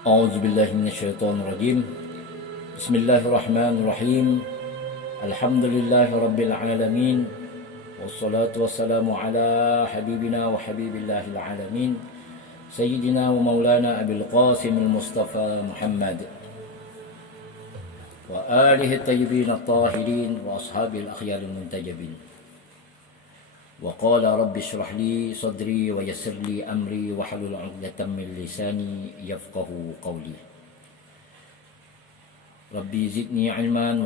أعوذ بالله من الشيطان الرجيم. بسم الله الرحمن الرحيم. الحمد لله رب العالمين، والصلاة والسلام على حبيبنا وحبيب الله العالمين سيدنا ومولانا أبي القاسم المصطفى محمد وآله الطيبين الطاهرين وأصحابه الأخيار المنتجبين. وقال رب اشرح لي صدري ويسر لي أمري واحلل عقدة من لساني يفقه قولي. ربي زدني علما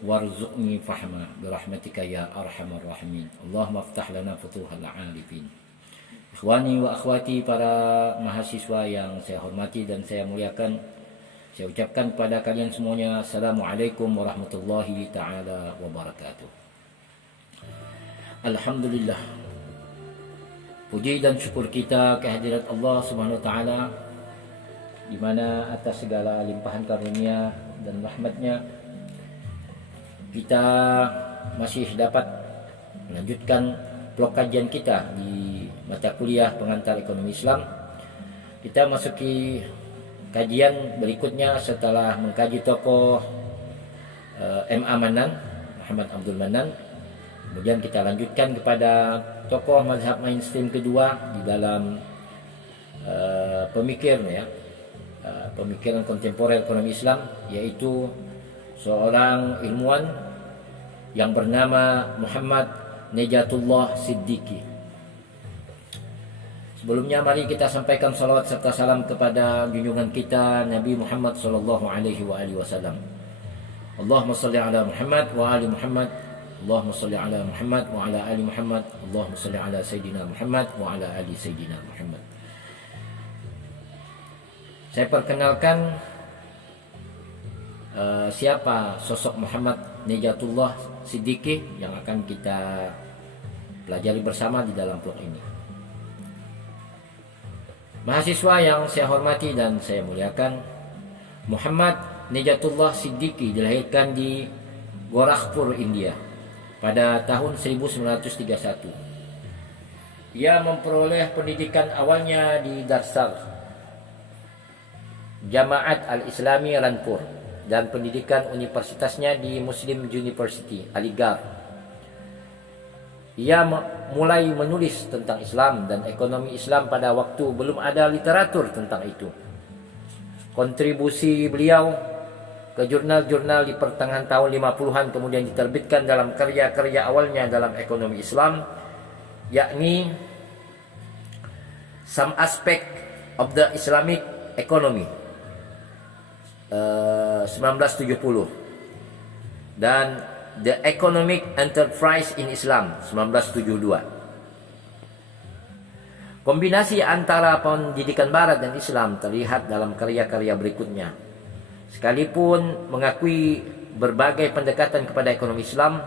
وارزقني فهما برحمتك يا أرحم الراحمين. اللهم افتح لنا فتوح العارفين. Ikhwani wa akhwati, para mahasiswa yang saya hormati dan saya muliakan, saya ucapkan kepada kalian semuanya Assalamualaikum warahmatullahi ta'ala wabarakatuh. Alhamdulillah, puji dan syukur kita kehadirat Allah Subhanahu wa taala, di mana atas segala limpahan karunia dan rahmatnya kita masih dapat melanjutkan blok kajian kita di mata kuliah pengantar ekonomi Islam. Kita masuki kajian berikutnya setelah mengkaji tokoh M.A. Manan, Muhammad Abdul Manan. Kemudian kita lanjutkan kepada tokoh mazhab mainstream kedua di dalam pemikiran kontemporer ekonomi Islam, yaitu seorang ilmuwan yang bernama Muhammad Najatullah Siddiqi. Sebelumnya mari kita sampaikan salawat serta salam kepada junjungan kita Nabi Muhammad sallallahu alaihi wasallam. Allahumma shalli ala Muhammad wa ali Muhammad. Allahumma salli ala Muhammad wa ala ali Muhammad. Allahumma salli ala Sayyidina Muhammad wa ala ali Sayyidina Muhammad. Saya perkenalkan siapa sosok Muhammad Najatullah Siddiqi yang akan kita pelajari bersama di dalam blog ini. Mahasiswa yang saya hormati dan saya muliakan, Muhammad Najatullah Siddiqi dilahirkan di Gorakhpur, India pada tahun 1931. Ia memperoleh pendidikan awalnya di Darsal Jamaat Al-Islami Ranpur dan pendidikan universitasnya di Muslim University Aligarh. Ia mulai menulis tentang Islam dan ekonomi Islam pada waktu belum ada literatur tentang itu. Kontribusi beliau ke jurnal-jurnal di pertengahan tahun 50-an kemudian diterbitkan dalam karya-karya awalnya dalam ekonomi Islam, yakni Some Aspect of the Islamic Economy 1970 dan The Economic Enterprise in Islam 1972. Kombinasi antara pendidikan Barat dan Islam terlihat dalam karya-karya berikutnya. Sekalipun mengakui berbagai pendekatan kepada ekonomi Islam,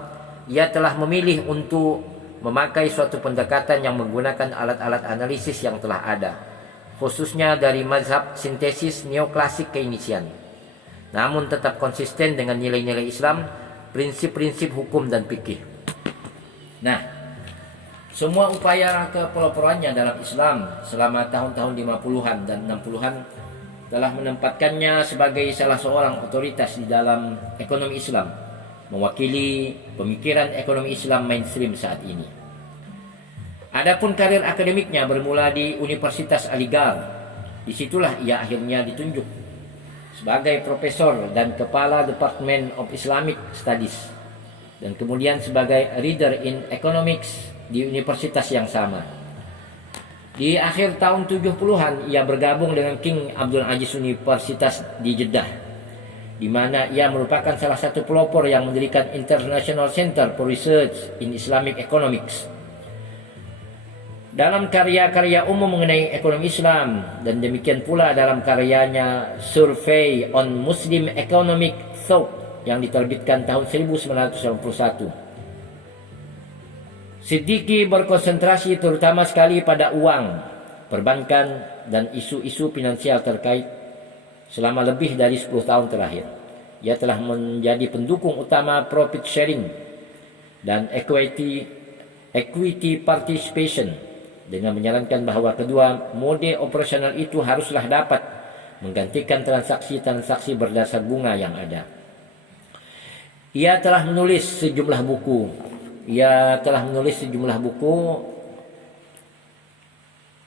ia telah memilih untuk memakai suatu pendekatan yang menggunakan alat-alat analisis yang telah ada, khususnya dari mazhab sintesis neoklasik Keynesian, namun tetap konsisten dengan nilai-nilai Islam, prinsip-prinsip hukum dan fikih. Nah, semua upaya kepeloporannya dalam Islam selama tahun-tahun 50-an dan 60-an telah menempatkannya sebagai salah seorang otoritas di dalam ekonomi Islam, mewakili pemikiran ekonomi Islam mainstream saat ini. Adapun karir akademiknya bermula di Universitas Aligarh. Disitulah ia akhirnya ditunjuk sebagai profesor dan kepala Department of Islamic Studies, dan kemudian sebagai Reader in Economics di universitas yang sama. Di akhir tahun 70-an ia bergabung dengan King Abdul Aziz Universitas di Jeddah, di mana ia merupakan salah satu pelopor yang mendirikan International Center for Research in Islamic Economics. Dalam karya-karya umum mengenai ekonomi Islam, dan demikian pula dalam karyanya Survey on Muslim Economic Thought yang diterbitkan tahun 1991. Siddiqi berkonsentrasi terutama sekali pada uang, perbankan, dan isu-isu finansial terkait selama lebih dari 10 tahun terakhir. Ia telah menjadi pendukung utama profit sharing dan equity participation dengan menyarankan bahwa kedua mode operasional itu haruslah dapat menggantikan transaksi-transaksi berdasar bunga yang ada. Ia telah menulis sejumlah buku.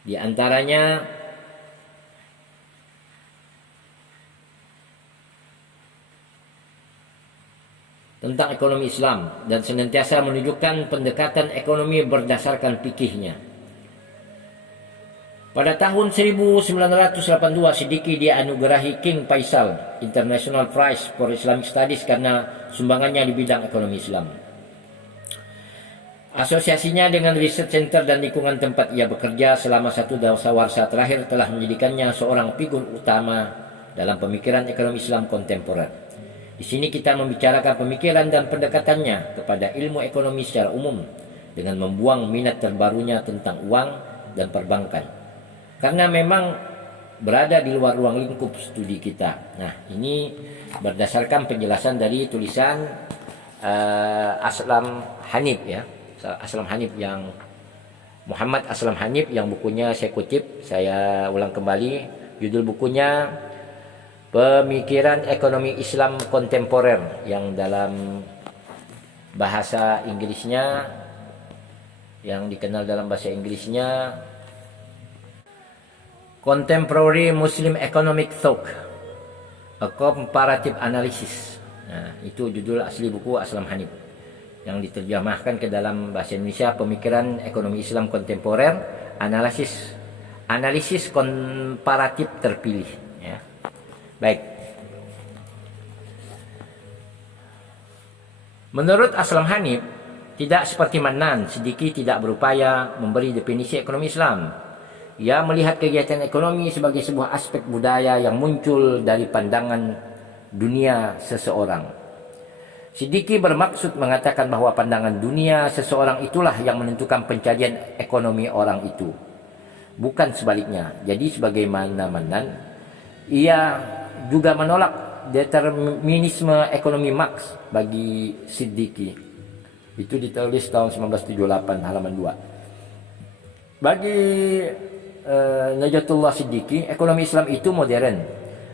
Di antaranya tentang ekonomi Islam, dan senantiasa menunjukkan pendekatan ekonomi berdasarkan fikihnya. Pada tahun 1982 Siddiqui dianugerahi King Faisal International Prize for Islamic Studies karena sumbangannya di bidang ekonomi Islam. Asosiasinya dengan research center dan lingkungan tempat ia bekerja selama satu dasawarsa terakhir telah menjadikannya seorang figur utama dalam pemikiran ekonomi Islam kontemporer. Di sini kita membicarakan pemikiran dan pendekatannya kepada ilmu ekonomi secara umum dengan membuang minat terbarunya tentang uang dan perbankan, karena memang berada di luar ruang lingkup studi kita. Nah, ini berdasarkan penjelasan dari tulisan Aslam Hanif ya. Aslam Hanif yang Muhammad Aslam Hanif yang bukunya saya kutip, saya ulang kembali, judul bukunya Pemikiran Ekonomi Islam Kontemporer, yang dalam bahasa Inggrisnya, yang dikenal dalam bahasa Inggrisnya Contemporary Muslim Economic Thought, A Comparative Analysis. Nah, itu judul asli buku Aslam Hanif yang diterjemahkan ke dalam bahasa Indonesia Pemikiran Ekonomi Islam Kontemporer, analisis komparatif terpilih ya. Baik. Menurut Aslam Hanif, tidak seperti Mannan, Siddiqui tidak berupaya memberi definisi ekonomi Islam. Ia melihat kegiatan ekonomi sebagai sebuah aspek budaya yang muncul dari pandangan dunia seseorang. Siddiqui bermaksud mengatakan bahwa pandangan dunia seseorang itulah yang menentukan pencarian ekonomi orang itu, bukan sebaliknya. Jadi sebagaimana Mannan, ia juga menolak determinisme ekonomi Marx bagi Siddiqui. Itu ditulis tahun 1978 halaman 2. Bagi Najatullah Siddiqui, ekonomi Islam itu modern,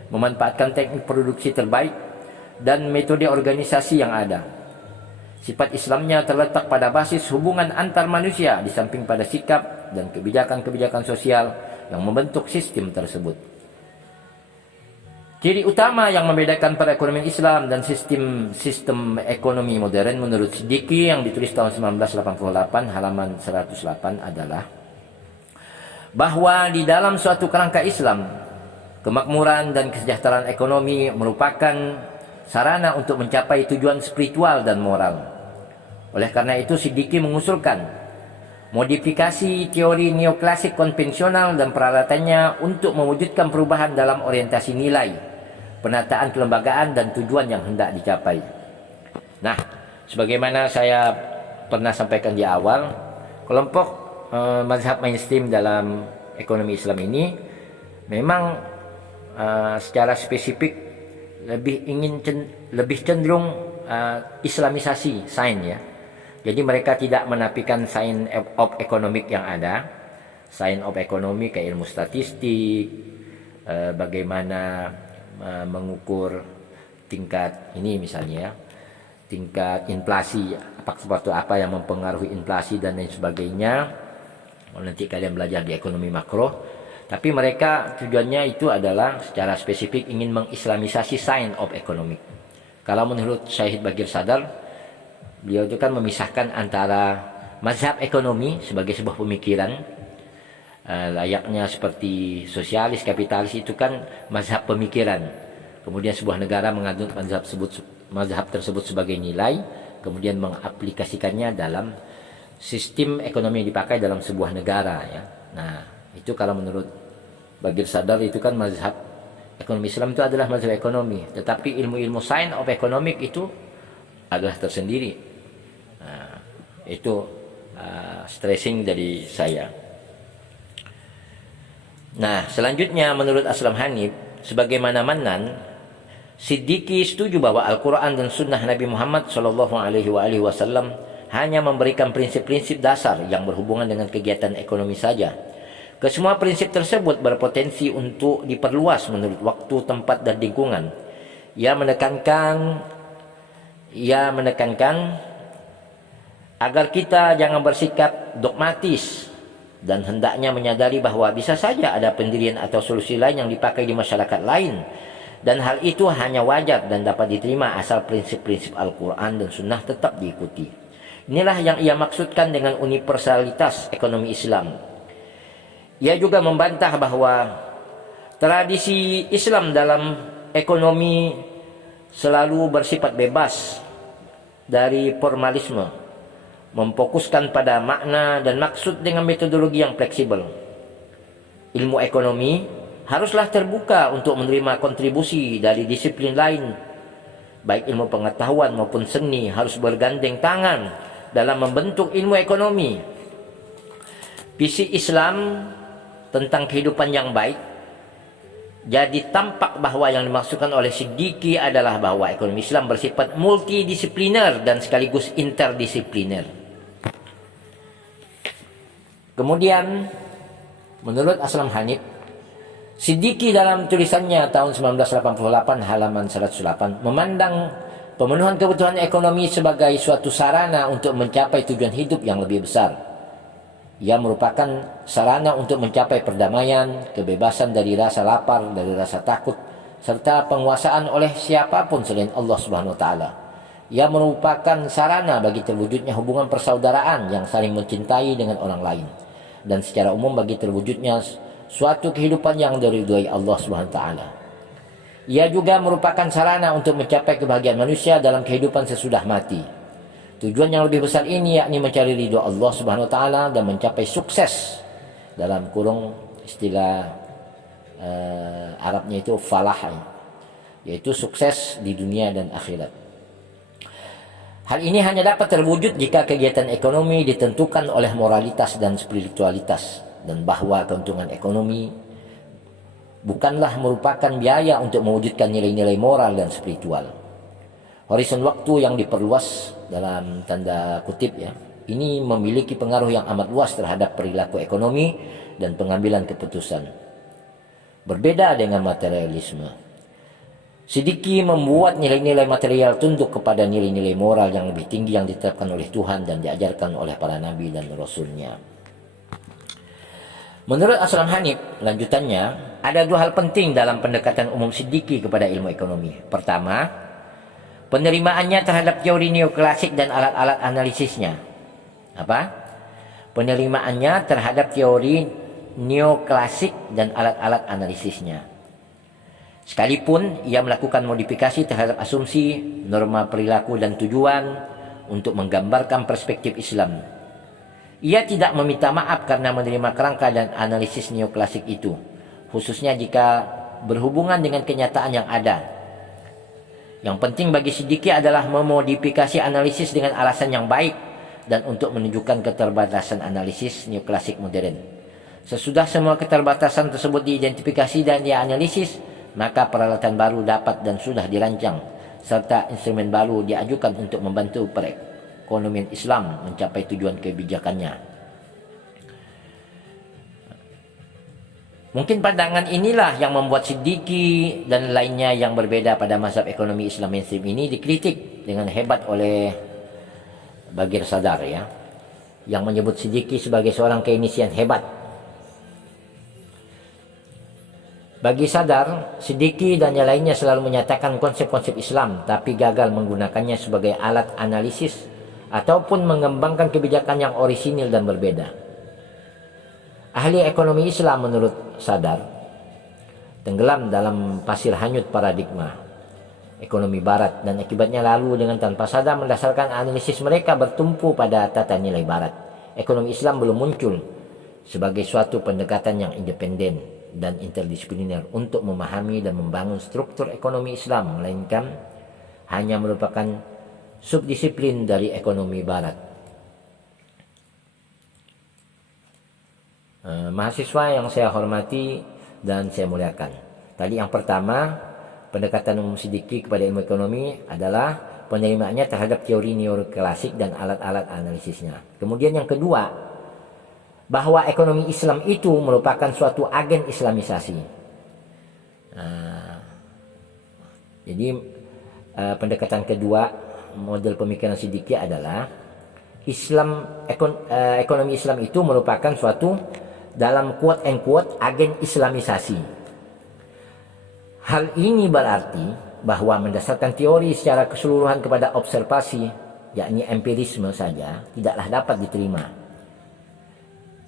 memanfaatkan teknik produksi terbaik dan metode organisasi yang ada. Sifat Islamnya terletak pada basis hubungan antar manusia di samping pada sikap dan kebijakan-kebijakan sosial yang membentuk sistem tersebut. Ciri utama yang membedakan perekonomian Islam dan sistem ekonomi modern menurut Siddiqui yang ditulis tahun 1988 halaman 108 adalah bahwa di dalam suatu kerangka Islam, kemakmuran dan kesejahteraan ekonomi merupakan sarana untuk mencapai tujuan spiritual dan moral. Oleh karena itu Siddiqui mengusulkan modifikasi teori neoklasik konvensional dan peralatannya untuk mewujudkan perubahan dalam orientasi nilai, penataan kelembagaan dan tujuan yang hendak dicapai. Nah, sebagaimana saya pernah sampaikan di awal, kelompok mazhab mainstream dalam ekonomi Islam ini memang secara spesifik lebih cenderung Islamisasi sains ya. Jadi mereka tidak menafikan sains of economic yang ada, sains of economic kayak ilmu statistik, bagaimana mengukur tingkat ini misalnya ya, tingkat inflasi, seperti apa yang mempengaruhi inflasi dan lain sebagainya. Nanti kalian belajar di ekonomi makro. Tapi mereka tujuannya itu adalah secara spesifik ingin mengislamisasi science of economic. Kalau menurut Syahid Bagir Sadar, beliau itu kan memisahkan antara mazhab ekonomi sebagai sebuah pemikiran, layaknya seperti sosialis, kapitalis itu kan mazhab pemikiran. Kemudian sebuah negara mengadut mazhab tersebut sebagai nilai, kemudian mengaplikasikannya dalam sistem ekonomi yang dipakai dalam sebuah negara ya. Nah, itu kalau menurut Bagir Sadar itu kan mazhab ekonomi Islam itu adalah mazhab ekonomi, tetapi ilmu-ilmu science of economic itu adalah tersendiri. Nah, itu stressing dari saya. Nah, selanjutnya menurut Aslam Hanif, sebagaimana Mannan, Siddiqui setuju bahwa Al-Quran dan Sunnah Nabi Muhammad SAW hanya memberikan prinsip-prinsip dasar yang berhubungan dengan kegiatan ekonomi saja. Kesemua prinsip tersebut berpotensi untuk diperluas menurut waktu, tempat, dan lingkungan. Ia menekankan agar kita jangan bersikap dogmatis dan hendaknya menyadari bahwa bisa saja ada pendirian atau solusi lain yang dipakai di masyarakat lain, dan hal itu hanya wajar dan dapat diterima asal prinsip-prinsip Al-Quran dan Sunnah tetap diikuti. Inilah yang ia maksudkan dengan universalitas ekonomi Islam. Ia juga membantah bahwa tradisi Islam dalam ekonomi selalu bersifat bebas dari formalisme, memfokuskan pada makna dan maksud dengan metodologi yang fleksibel. Ilmu ekonomi haruslah terbuka untuk menerima kontribusi dari disiplin lain. Baik ilmu pengetahuan maupun seni harus bergandeng tangan dalam membentuk ilmu ekonomi. Visi Islam tentang kehidupan yang baik jadi tampak bahwa yang dimaksudkan oleh Siddiqi adalah bahwa ekonomi Islam bersifat multidisipliner dan sekaligus interdisipliner. Kemudian, menurut Aslam Hanif, Siddiqi dalam tulisannya tahun 1988 halaman 108 memandang pemenuhan kebutuhan ekonomi sebagai suatu sarana untuk mencapai tujuan hidup yang lebih besar. Ia merupakan sarana untuk mencapai perdamaian, kebebasan dari rasa lapar, dari rasa takut, serta penguasaan oleh siapapun selain Allah Subhanahu wa taala. Ia merupakan sarana bagi terwujudnya hubungan persaudaraan yang saling mencintai dengan orang lain, dan secara umum bagi terwujudnya suatu kehidupan yang diridhoi Allah Subhanahu wa taala. Ia juga merupakan sarana untuk mencapai kebahagiaan manusia dalam kehidupan sesudah mati. Tujuan yang lebih besar ini yakni mencari ridho Allah Subhanahu wa taala dan mencapai sukses, dalam kurung istilah Arabnya itu falah, yaitu sukses di dunia dan akhirat. Hal ini hanya dapat terwujud jika kegiatan ekonomi ditentukan oleh moralitas dan spiritualitas, dan bahwa keuntungan ekonomi bukanlah merupakan biaya untuk mewujudkan nilai-nilai moral dan spiritual. Horizon waktu yang diperluas dalam tanda kutip ya, ini memiliki pengaruh yang amat luas terhadap perilaku ekonomi dan pengambilan keputusan. Berbeda dengan materialisme, Siddiqi membuat nilai-nilai material tunduk kepada nilai-nilai moral yang lebih tinggi yang ditetapkan oleh Tuhan dan diajarkan oleh para nabi dan rasulnya. Menurut Aslam Hanif, lanjutannya, ada dua hal penting dalam pendekatan umum Siddiqi kepada ilmu ekonomi. Pertama, penerimaannya terhadap teori neoklasik dan alat-alat analisisnya. Apa? Penerimaannya terhadap teori neoklasik dan alat-alat analisisnya. Sekalipun ia melakukan modifikasi terhadap asumsi, norma perilaku dan tujuan untuk menggambarkan perspektif Islam. Ia tidak meminta maaf karena menerima kerangka dan analisis neoklasik itu, khususnya jika berhubungan dengan kenyataan yang ada. Yang penting bagi Siddiqi adalah memodifikasi analisis dengan alasan yang baik dan untuk menunjukkan keterbatasan analisis neoklasik modern. Sesudah semua keterbatasan tersebut diidentifikasi dan dianalisis, maka peralatan baru dapat dan sudah dirancang, serta instrumen baru diajukan untuk membantu perekonomian Islam mencapai tujuan kebijakannya. Mungkin pandangan inilah yang membuat Siddiqi dan lainnya yang berbeda pada mazhab ekonomi Islam mainstream ini dikritik dengan hebat oleh Bagir Sadar ya, yang menyebut Siddiqi sebagai seorang Keynesian hebat. Bagi Sadar, Siddiqi dan yang lainnya selalu menyatakan konsep-konsep Islam tapi gagal menggunakannya sebagai alat analisis ataupun mengembangkan kebijakan yang orisinil dan berbeda. Ahli ekonomi Islam menurut Sadar tenggelam dalam pasir hanyut paradigma ekonomi barat dan akibatnya lalu dengan tanpa sadar mendasarkan analisis mereka bertumpu pada tata nilai barat. Ekonomi Islam belum muncul sebagai suatu pendekatan yang independen dan interdisipliner untuk memahami dan membangun struktur ekonomi Islam, melainkan hanya merupakan subdisiplin dari ekonomi barat. Mahasiswa yang saya hormati dan saya muliakan, tadi yang pertama, pendekatan umum Siddiqi kepada ilmu ekonomi adalah penerimaannya terhadap teori neoklasik dan alat-alat analisisnya. Kemudian yang kedua, bahwa ekonomi Islam itu merupakan suatu agen Islamisasi. Jadi pendekatan kedua model pemikiran Siddiqi adalah ekonomi Islam itu merupakan suatu dalam quote and quote agen Islamisasi. Hal ini berarti bahwa mendasarkan teori secara keseluruhan kepada observasi, yakni empirisme saja, tidaklah dapat diterima.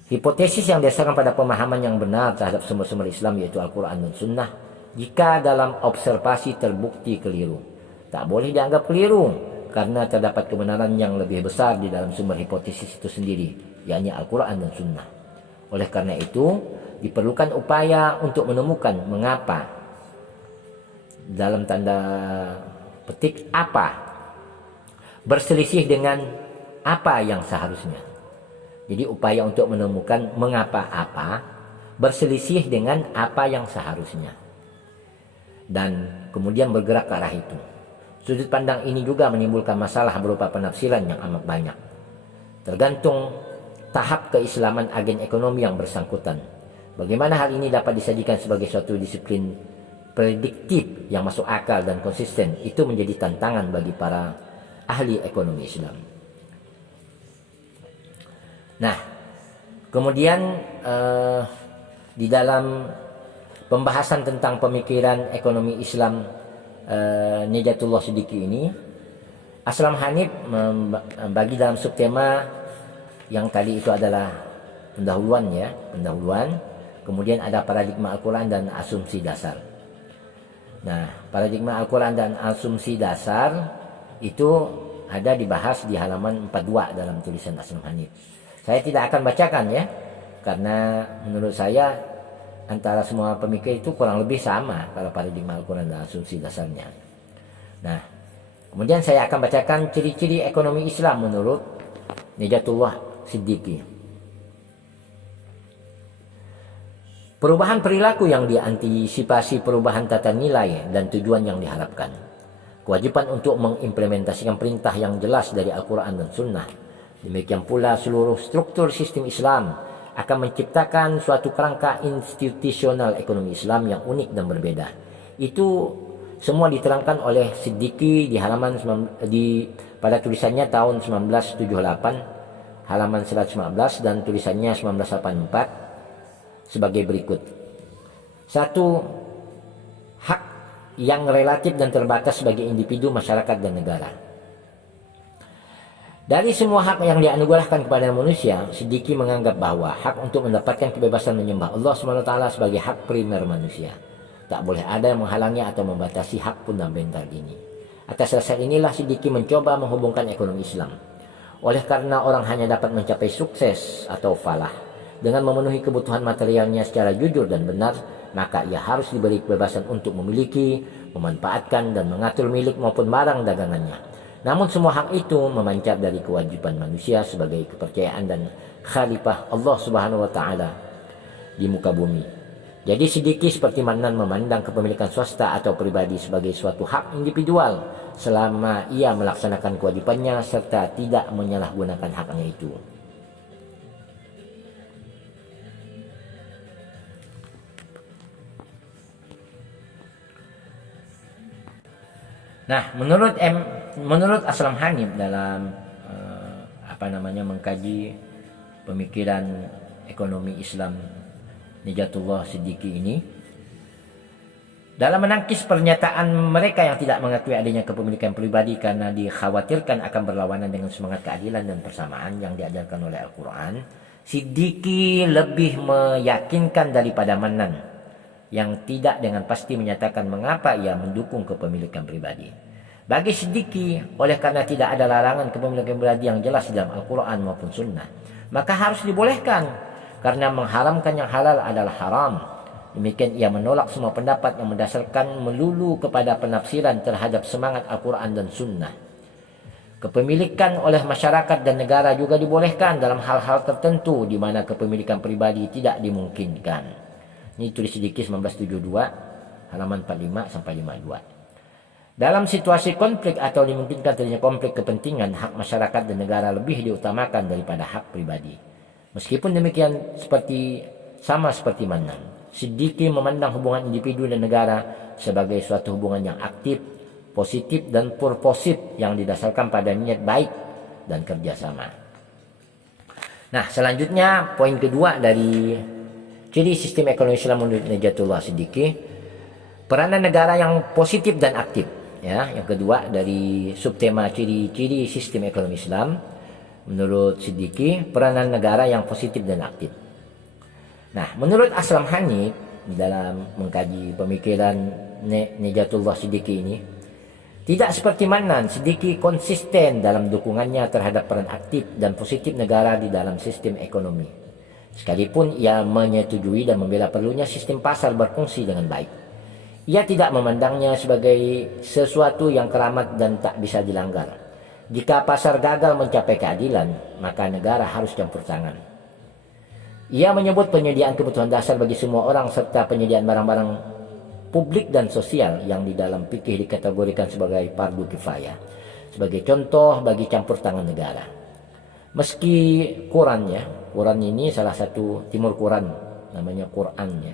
Hipotesis yang didasarkan pada pemahaman yang benar terhadap sumber-sumber Islam yaitu Al-Quran dan Sunnah, jika dalam observasi terbukti keliru, tak boleh dianggap keliru karena terdapat kebenaran yang lebih besar di dalam sumber hipotesis itu sendiri, yakni Al-Quran dan Sunnah. Oleh karena itu, diperlukan upaya untuk menemukan mengapa, dalam tanda petik apa, berselisih dengan apa yang seharusnya. Jadi upaya untuk menemukan mengapa apa berselisih dengan apa yang seharusnya, dan kemudian bergerak ke arah itu. Sudut pandang ini juga menimbulkan masalah berupa penafsiran yang amat banyak, tergantung tahap keislaman agen ekonomi yang bersangkutan. Bagaimana hal ini dapat disajikan sebagai suatu disiplin prediktif yang masuk akal dan konsisten, itu menjadi tantangan bagi para ahli ekonomi Islam. Nah, kemudian di dalam pembahasan tentang pemikiran ekonomi Islam Najatullah Siddiqi ini, Aslam Hanif membagi dalam subtema yang tadi itu adalah pendahuluan, kemudian ada paradigma Al-Quran dan asumsi dasar. Nah, paradigma Al-Quran dan asumsi dasar itu ada dibahas di halaman 42 dalam tulisan Aslam Hanif. Saya tidak akan bacakan ya, karena menurut saya antara semua pemikir itu kurang lebih sama kalau paradigma Al-Quran dan asumsi dasarnya. Nah, kemudian saya akan bacakan ciri-ciri ekonomi Islam menurut Najatullah Siddiqi. Perubahan perilaku yang diantisipasi perubahan tata nilai dan tujuan yang diharapkan. Kewajiban untuk mengimplementasikan perintah yang jelas dari Al-Quran dan Sunnah. Demikian pula seluruh struktur sistem Islam akan menciptakan suatu kerangka institusional ekonomi Islam yang unik dan berbeda. Itu semua diterangkan oleh Siddiqi di pada tulisannya tahun 1978 halaman 115 dan tulisannya 1984 sebagai berikut. 1. Hak yang relatif dan terbatas sebagai individu, masyarakat, dan negara. Dari semua hak yang dianugerahkan kepada manusia, Siddiqi menganggap bahwa hak untuk mendapatkan kebebasan menyembah Allah SWT sebagai hak primer manusia. Tak boleh ada yang menghalangi atau membatasi hak fundamental ini. Atas dasar inilah Siddiqi mencoba menghubungkan ekonomi Islam. Oleh karena orang hanya dapat mencapai sukses atau falah dengan memenuhi kebutuhan materialnya secara jujur dan benar, maka ia harus diberi kebebasan untuk memiliki, memanfaatkan, dan mengatur milik maupun barang dagangannya. Namun semua hak itu memancar dari kewajiban manusia sebagai kepercayaan dan khalifah Allah Subhanahu wa taala di muka bumi. Jadi Siddiqi seperti Manan memandang kepemilikan swasta atau pribadi sebagai suatu hak individual selama ia melaksanakan kewajibannya serta tidak menyalahgunakan haknya itu. Nah, menurut Aslam Hanif dalam mengkaji pemikiran ekonomi Islam Najatullah Siddiqi ini, dalam menangkis pernyataan mereka yang tidak mengakui adanya kepemilikan pribadi karena dikhawatirkan akan berlawanan dengan semangat keadilan dan persamaan yang diajarkan oleh Al-Quran, Siddiqi lebih meyakinkan daripada Manan yang tidak dengan pasti menyatakan mengapa ia mendukung kepemilikan pribadi. Bagi Siddiqi, oleh karena tidak ada larangan kepemilikan pribadi yang jelas dalam Al-Quran maupun Sunnah, maka harus dibolehkan, karena mengharamkan yang halal adalah haram. Demikian ia menolak semua pendapat yang mendasarkan melulu kepada penafsiran terhadap semangat Al-Quran dan Sunnah. Kepemilikan oleh masyarakat dan negara juga dibolehkan dalam hal-hal tertentu di mana kepemilikan pribadi tidak dimungkinkan. Ini tulis Siddiqi 1972 halaman 45 sampai 52. Dalam situasi konflik atau dimungkinkan terjadinya konflik kepentingan, hak masyarakat dan negara lebih diutamakan daripada hak pribadi. Meskipun demikian, sama seperti Mannan, Siddiqi memandang hubungan individu dan negara sebagai suatu hubungan yang aktif, positif dan purposif yang didasarkan pada niat baik dan kerjasama. Nah, selanjutnya poin kedua dari ciri sistem ekonomi Islam menurut Najatullah Siddiqi, peranan negara yang positif dan aktif. Ya, yang kedua dari subtema ciri-ciri sistem ekonomi Islam menurut Siddiqi, peranan negara yang positif dan aktif. Nah, menurut Aslam Hanif dalam mengkaji pemikiran Najatullah Siddiqi ini, tidak seperti Mannan, Siddiqi konsisten dalam dukungannya terhadap peran aktif dan positif negara di dalam sistem ekonomi. Sekalipun ia menyetujui dan membela perlunya sistem pasar berfungsi dengan baik, ia tidak memandangnya sebagai sesuatu yang keramat dan tak bisa dilanggar. Jika pasar gagal mencapai keadilan, maka negara harus campur tangan. Ia menyebut penyediaan kebutuhan dasar bagi semua orang serta penyediaan barang-barang publik dan sosial yang di dalam fikih dikategorikan sebagai fardu kifayah sebagai contoh bagi campur tangan negara. Meski Quran ini salah satu Timur Quran, namanya Quran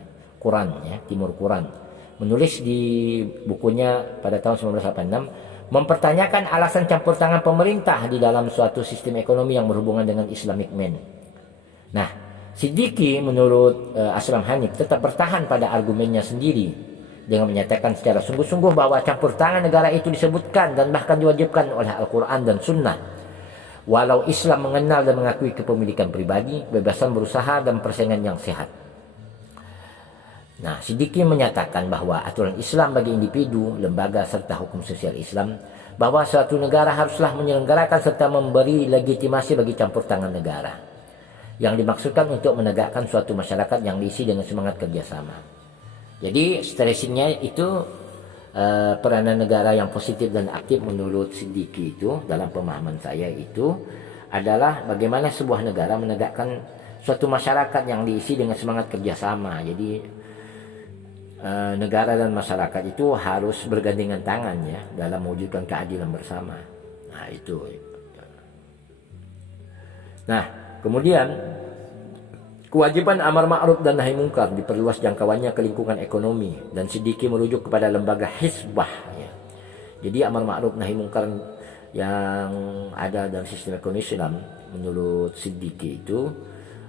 Timur Quran, menulis di bukunya pada tahun 1986 mempertanyakan alasan campur tangan pemerintah di dalam suatu sistem ekonomi yang berhubungan dengan Islamic Man. Nah, Siddiqi menurut Aslam Hanif tetap bertahan pada argumennya sendiri dengan menyatakan secara sungguh-sungguh bahwa campur tangan negara itu disebutkan dan bahkan diwajibkan oleh Al-Quran dan Sunnah. Walau Islam mengenal dan mengakui kepemilikan pribadi, kebebasan berusaha dan persaingan yang sehat. Nah, Siddiqi menyatakan bahwa aturan Islam bagi individu, lembaga serta hukum sosial Islam, bahwa suatu negara haruslah menyelenggarakan serta memberi legitimasi bagi campur tangan negara yang dimaksudkan untuk menegakkan suatu masyarakat yang diisi dengan semangat kerjasama. Jadi stressingnya itu peranan negara yang positif dan aktif menurut Siddiqi itu dalam pemahaman saya itu adalah bagaimana sebuah negara menegakkan suatu masyarakat yang diisi dengan semangat kerjasama. Jadi negara dan masyarakat itu harus bergandengan tangan ya dalam mewujudkan keadilan bersama. Nah itu. Nah, kemudian kewajiban amar ma'ruf dan nahi mungkar diperluas jangkauannya ke lingkungan ekonomi dan Siddiqi merujuk kepada lembaga hisbah ya. Jadi amar ma'ruf nahi mungkar yang ada dalam sistem ekonomi Islam menurut Siddiqi itu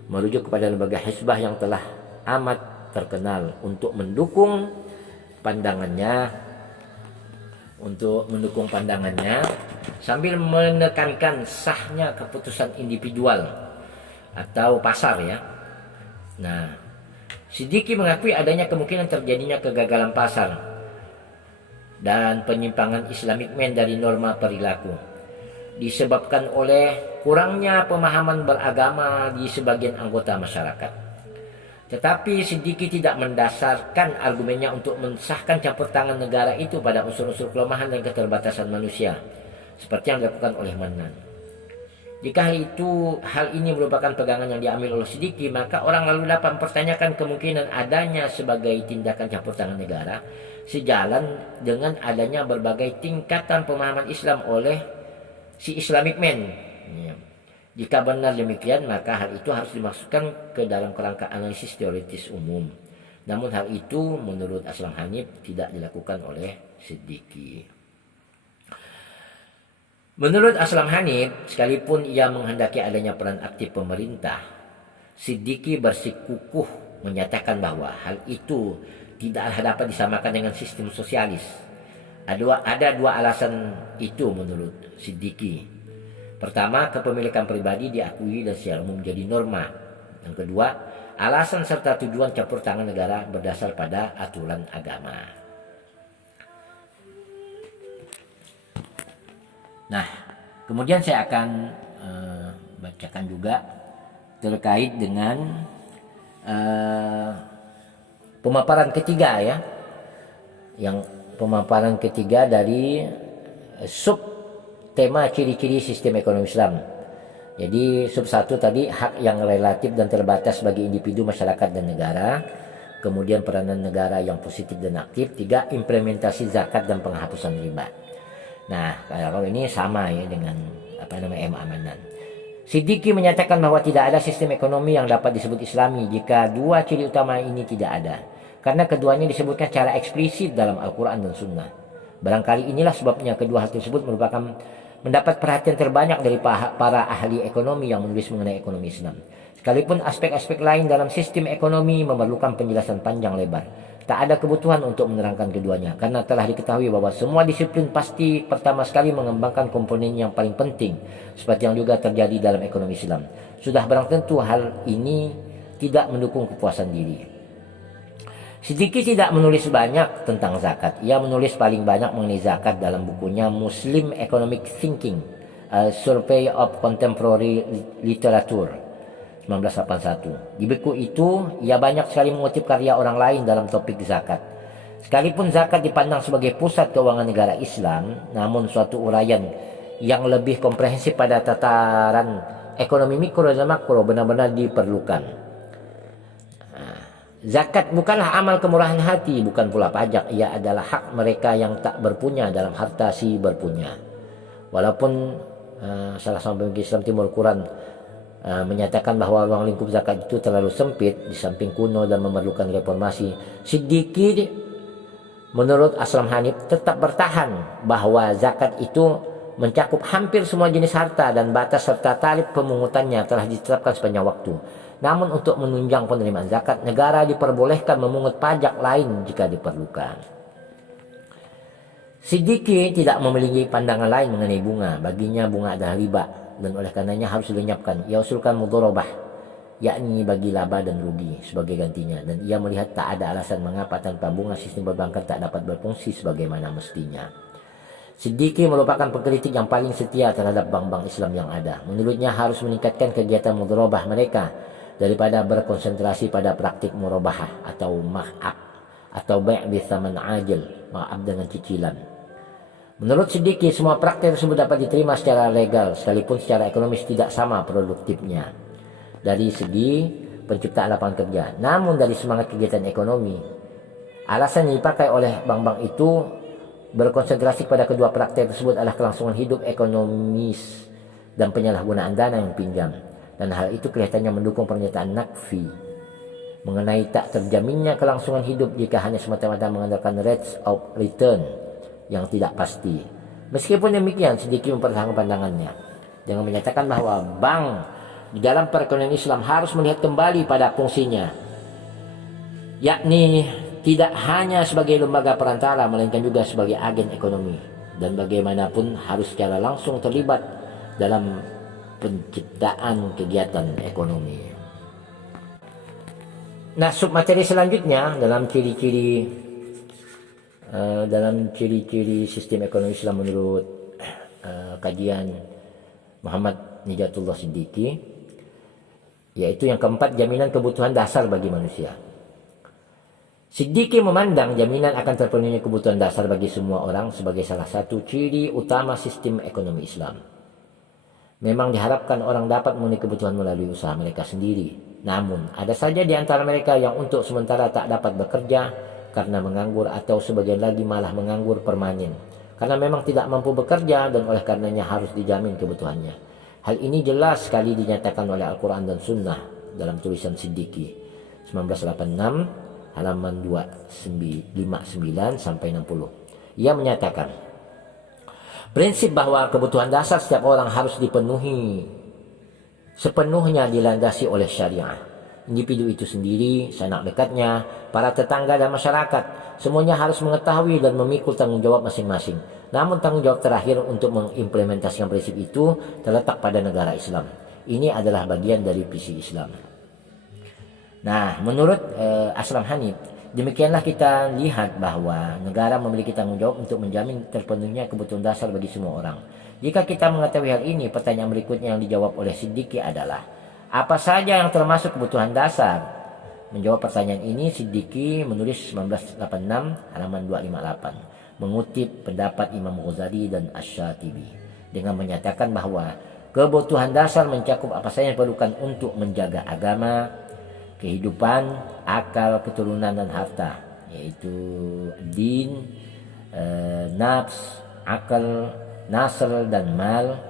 merujuk kepada lembaga hisbah yang telah amat terkenal untuk mendukung pandangannya sambil menekankan sahnya keputusan individual atau pasar ya. Nah, Siddiqi mengakui adanya kemungkinan terjadinya kegagalan pasar dan penyimpangan Islamic Man dari norma perilaku disebabkan oleh kurangnya pemahaman beragama di sebagian anggota masyarakat. Tetapi Siddiqi tidak mendasarkan argumennya untuk mensahkan campur tangan negara itu pada unsur-unsur kelemahan dan keterbatasan manusia seperti yang dilakukan oleh Mannan. Jika hal ini merupakan pegangan yang diambil oleh Siddiqi, maka orang lalu dapat mempertanyakan kemungkinan adanya sebagai tindakan campur tangan negara sejalan dengan adanya berbagai tingkatan pemahaman Islam oleh si Islamic Man. Ya. Jika benar demikian, maka hal itu harus dimasukkan ke dalam kerangka analisis teoritis umum. Namun hal itu menurut Aslam Hanif tidak dilakukan oleh Siddiqi. Menurut Aslam Hanif, sekalipun ia menghendaki adanya peran aktif pemerintah, Siddiqi bersikukuh menyatakan bahwa hal itu tidak dapat disamakan dengan sistem sosialis. Ada dua alasan itu menurut Siddiqi. Pertama, kepemilikan pribadi diakui dan secara umum menjadi norma. Yang kedua, alasan serta tujuan campur tangan negara berdasar pada aturan agama. Nah, kemudian saya akan bacakan juga terkait dengan pemaparan ketiga ya. Yang pemaparan ketiga dari sub tema ciri-ciri sistem ekonomi Islam. Jadi sub 1 tadi hak yang relatif dan terbatas bagi individu, masyarakat dan negara. Kemudian peranan negara yang positif dan aktif. 3, implementasi zakat dan penghapusan riba. Nah, kalau ini sama ya dengan M. Amanan. Siddiqi menyatakan bahwa tidak ada sistem ekonomi yang dapat disebut Islami jika dua ciri utama ini tidak ada. Karena keduanya disebutkan secara eksplisit dalam Al-Quran dan Sunnah. Barangkali inilah sebabnya kedua hal tersebut merupakan mendapat perhatian terbanyak dari para ahli ekonomi yang menulis mengenai ekonomi Islam. Sekalipun aspek-aspek lain dalam sistem ekonomi memerlukan penjelasan panjang lebar, tak ada kebutuhan untuk menerangkan keduanya, karena telah diketahui bahwa semua disiplin pasti pertama sekali mengembangkan komponen yang paling penting, seperti yang juga terjadi dalam ekonomi Islam. Sudah barang tentu hal ini tidak mendukung kepuasan diri. Siddiqi tidak menulis banyak tentang zakat. Ia menulis paling banyak mengenai zakat dalam bukunya Muslim Economic Thinking, A Survey of Contemporary Literature, 1981. Di buku itu, ia banyak sekali mengutip karya orang lain dalam topik zakat. Sekalipun zakat dipandang sebagai pusat keuangan negara Islam, namun suatu uraian yang lebih komprehensif pada tataran ekonomi mikro dan makro benar-benar diperlukan. Zakat bukanlah amal kemurahan hati, bukan pula pajak. Ia adalah hak mereka yang tak berpunya dalam harta si berpunya. Walaupun salah seorang pemimpin Islam Timur Quran menyatakan bahwa ruang lingkup zakat itu terlalu sempit, di samping kuno dan memerlukan reformasi, Siddiqi menurut Aslam Hanif tetap bertahan bahwa zakat itu mencakup hampir semua jenis harta dan batas serta tarif pemungutannya telah ditetapkan sepanjang waktu. Namun untuk menunjang penerimaan zakat, negara diperbolehkan memungut pajak lain jika diperlukan. Siddiqi tidak memiliki pandangan lain mengenai bunga. Baginya bunga adalah riba dan oleh karenanya harus dilenyapkan. Ia usulkan mudharabah, yakni bagi laba dan rugi sebagai gantinya. Dan ia melihat tak ada alasan mengapa tanpa bunga sistem perbankan tak dapat berfungsi sebagaimana mestinya. Siddiqi merupakan pengkritik yang paling setia terhadap bank-bank Islam yang ada. Menurutnya harus meningkatkan kegiatan mudharabah mereka daripada berkonsentrasi pada praktik murabahah atau ma'ab atau bai' bi tsaman ajil, ma'ab dengan cicilan. Menurut Siddiqi, semua praktik tersebut dapat diterima secara legal sekalipun secara ekonomis tidak sama produktifnya dari segi penciptaan lapangan kerja. Namun dari semangat kegiatan ekonomi, alasan yang dipakai oleh bank-bank itu berkonsentrasi pada kedua praktik tersebut adalah kelangsungan hidup ekonomis dan penyalahgunaan dana yang pinjam. Dan hal itu kelihatannya mendukung pernyataan Naqfi mengenai tak terjaminnya kelangsungan hidup jika hanya semata-mata mengandalkan rates of return yang tidak pasti. Meskipun demikian, Siddiqi mempertahankan pandangannya dengan menyatakan bahwa bank di dalam perekonomian Islam harus melihat kembali pada fungsinya, yakni tidak hanya sebagai lembaga perantara melainkan juga sebagai agen ekonomi, dan bagaimanapun harus secara langsung terlibat dalam penciptaan kegiatan ekonomi. Nah, submateri selanjutnya dalam ciri-ciri sistem ekonomi Islam menurut kajian Muhammad Nijatullah Siddiqi, yaitu yang keempat, jaminan kebutuhan dasar bagi manusia. Siddiqi memandang jaminan akan terpenuhinya kebutuhan dasar bagi semua orang sebagai salah satu ciri utama sistem ekonomi Islam. Memang diharapkan orang dapat memenuhi kebutuhan melalui usaha mereka sendiri. Namun, ada saja di antara mereka yang untuk sementara tak dapat bekerja karena menganggur atau sebagian lagi malah menganggur permanen. Karena memang tidak mampu bekerja dan oleh karenanya harus dijamin kebutuhannya. Hal ini jelas sekali dinyatakan oleh Al-Quran dan Sunnah dalam tulisan Siddiqi 1986 halaman 259 sampai 60. Ia menyatakan, prinsip bahwa kebutuhan dasar setiap orang harus dipenuhi sepenuhnya dilandasi oleh syariah. Individu itu sendiri, sanak dekatnya, para tetangga dan masyarakat, semuanya harus mengetahui dan memikul tanggung jawab masing-masing. Namun tanggung jawab terakhir untuk mengimplementasikan prinsip itu terletak pada negara Islam. Ini adalah bagian dari visi Islam. Nah, menurut Aslam Hanif, demikianlah kita lihat bahwa negara memiliki tanggung jawab untuk menjamin terpenuhnya kebutuhan dasar bagi semua orang. Jika kita mengetahui hal ini, pertanyaan berikutnya yang dijawab oleh Siddiqi adalah, apa saja yang termasuk kebutuhan dasar? Menjawab pertanyaan ini, Siddiqi menulis 1986 halaman 258, mengutip pendapat Imam Ghazali dan Asy-Syatibi dengan menyatakan bahwa kebutuhan dasar mencakup apa saja yang diperlukan untuk menjaga agama, kehidupan, akal, keturunan dan harta, yaitu din, nafs, akal, nasr dan mal,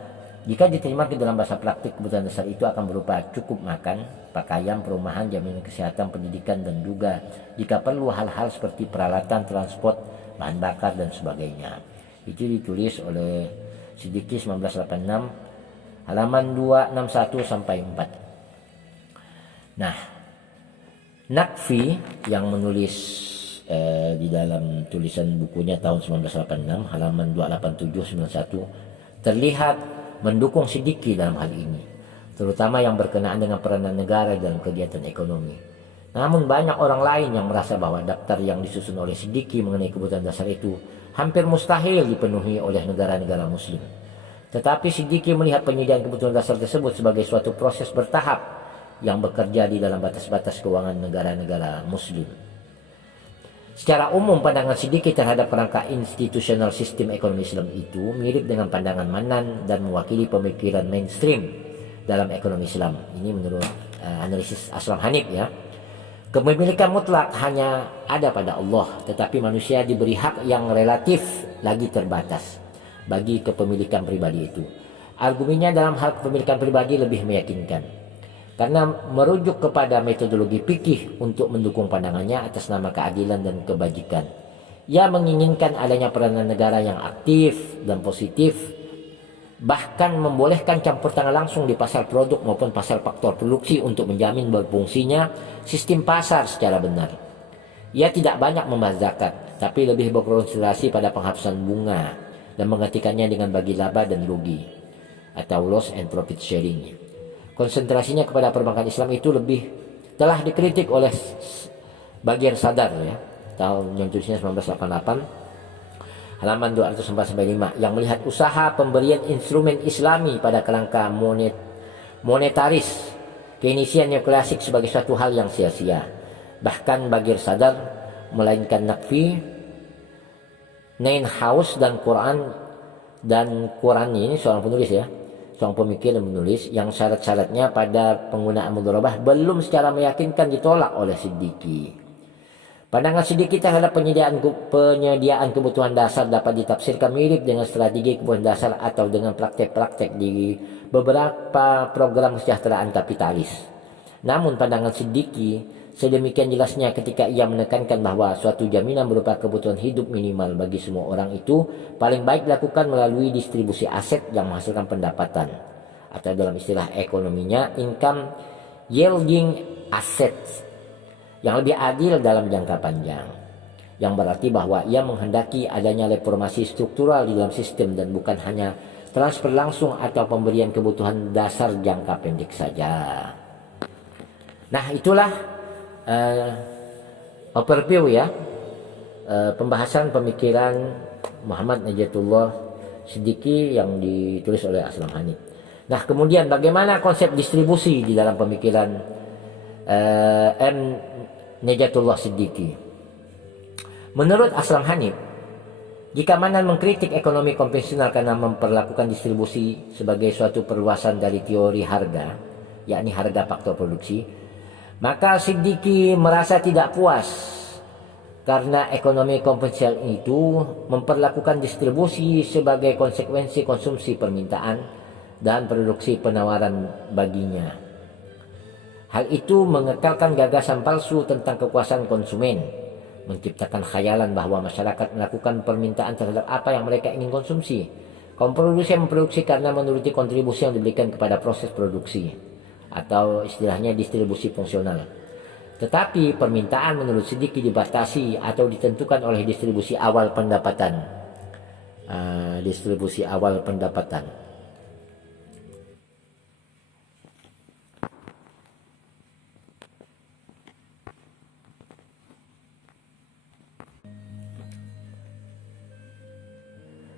Jika diterima ke dalam bahasa praktik, kebutuhan dasar itu akan berupa cukup makan, pakaian, perumahan, jaminan kesehatan, pendidikan, dan juga jika perlu hal-hal seperti peralatan, transport, bahan bakar, dan sebagainya. Itu ditulis oleh Siddiqi 1986 halaman 261 sampai 4. Nah, Naqfi yang menulis di dalam tulisan bukunya tahun 1986 halaman 28791 terlihat mendukung Siddiqi dalam hal ini, terutama yang berkenaan dengan peranan negara dalam kegiatan ekonomi. Namun banyak orang lain yang merasa bahwa daftar yang disusun oleh Siddiqi mengenai kebutuhan dasar itu hampir mustahil dipenuhi oleh negara-negara muslim. Tetapi Siddiqi melihat penyediaan kebutuhan dasar tersebut sebagai suatu proses bertahap yang bekerja di dalam batas-batas keuangan negara-negara muslim. Secara umum, pandangan Siddiqi terhadap kerangka institusional sistem ekonomi Islam itu mirip dengan pandangan Manan dan mewakili pemikiran mainstream dalam ekonomi Islam. Ini menurut analisis Aslam Hanif ya. Kepemilikan mutlak hanya ada pada Allah, tetapi manusia diberi hak yang relatif lagi terbatas bagi kepemilikan pribadi itu. Argumennya dalam hal kepemilikan pribadi lebih meyakinkan, karena merujuk kepada metodologi fikih untuk mendukung pandangannya atas nama keadilan dan kebajikan. Ia menginginkan adanya peranan negara yang aktif dan positif, bahkan membolehkan campur tangan langsung di pasar produk maupun pasar faktor produksi untuk menjamin berfungsinya sistem pasar secara benar. Ia tidak banyak membahas zakat, tapi lebih berkonsentrasi pada penghapusan bunga dan mengartikannya dengan bagi laba dan rugi atau loss and profit sharing. Konsentrasinya kepada perbankan Islam itu lebih telah dikritik oleh bagian Sadar ya, tahun yang tulisnya 1988 halaman 245 yang melihat usaha pemberian instrumen Islami pada kerangka monetaris Keynesian neoklasik sebagai suatu hal yang sia-sia. Bahkan bagian Sadar melainkan Naqfi, Nienhaus dan Quran ini seorang penulis ya, seorang pemikir dan menulis yang syarat-syaratnya pada penggunaan mudharabah belum secara meyakinkan ditolak oleh Siddiqi. Pandangan Siddiqi terhadap penyediaan kebutuhan dasar dapat ditafsirkan mirip dengan strategi kebutuhan dasar atau dengan praktek-praktek di beberapa program kesejahteraan kapitalis. Namun pandangan Siddiqi sedemikian jelasnya ketika ia menekankan bahwa suatu jaminan berupa kebutuhan hidup minimal bagi semua orang itu paling baik dilakukan melalui distribusi aset yang menghasilkan pendapatan, atau dalam istilah ekonominya income yielding assets, yang lebih adil dalam jangka panjang, yang berarti bahwa ia menghendaki adanya reformasi struktural di dalam sistem dan bukan hanya transfer langsung atau pemberian kebutuhan dasar jangka pendek saja. Nah, itulah overview ya, pembahasan pemikiran Muhammad Najatullah Siddiqi yang ditulis oleh Aslam Hanif. Nah, kemudian bagaimana konsep distribusi di dalam pemikiran M. Najatullah Siddiqi? Menurut Aslam Hanif, jika Manan mengkritik ekonomi konvensional karena memperlakukan distribusi sebagai suatu perluasan dari teori harga, yakni harga faktor produksi, maka Siddiqi merasa tidak puas karena ekonomi konvensional itu memperlakukan distribusi sebagai konsekuensi konsumsi permintaan dan produksi penawaran baginya. Hal itu mengekalkan gagasan palsu tentang kekuasaan konsumen, menciptakan khayalan bahwa masyarakat melakukan permintaan terhadap apa yang mereka ingin konsumsi. Kaum produksi memproduksi karena menuruti kontribusi yang diberikan kepada proses produksi, atau istilahnya distribusi fungsional. Tetapi permintaan menurut Siddiqi dibatasi atau ditentukan oleh distribusi awal pendapatan.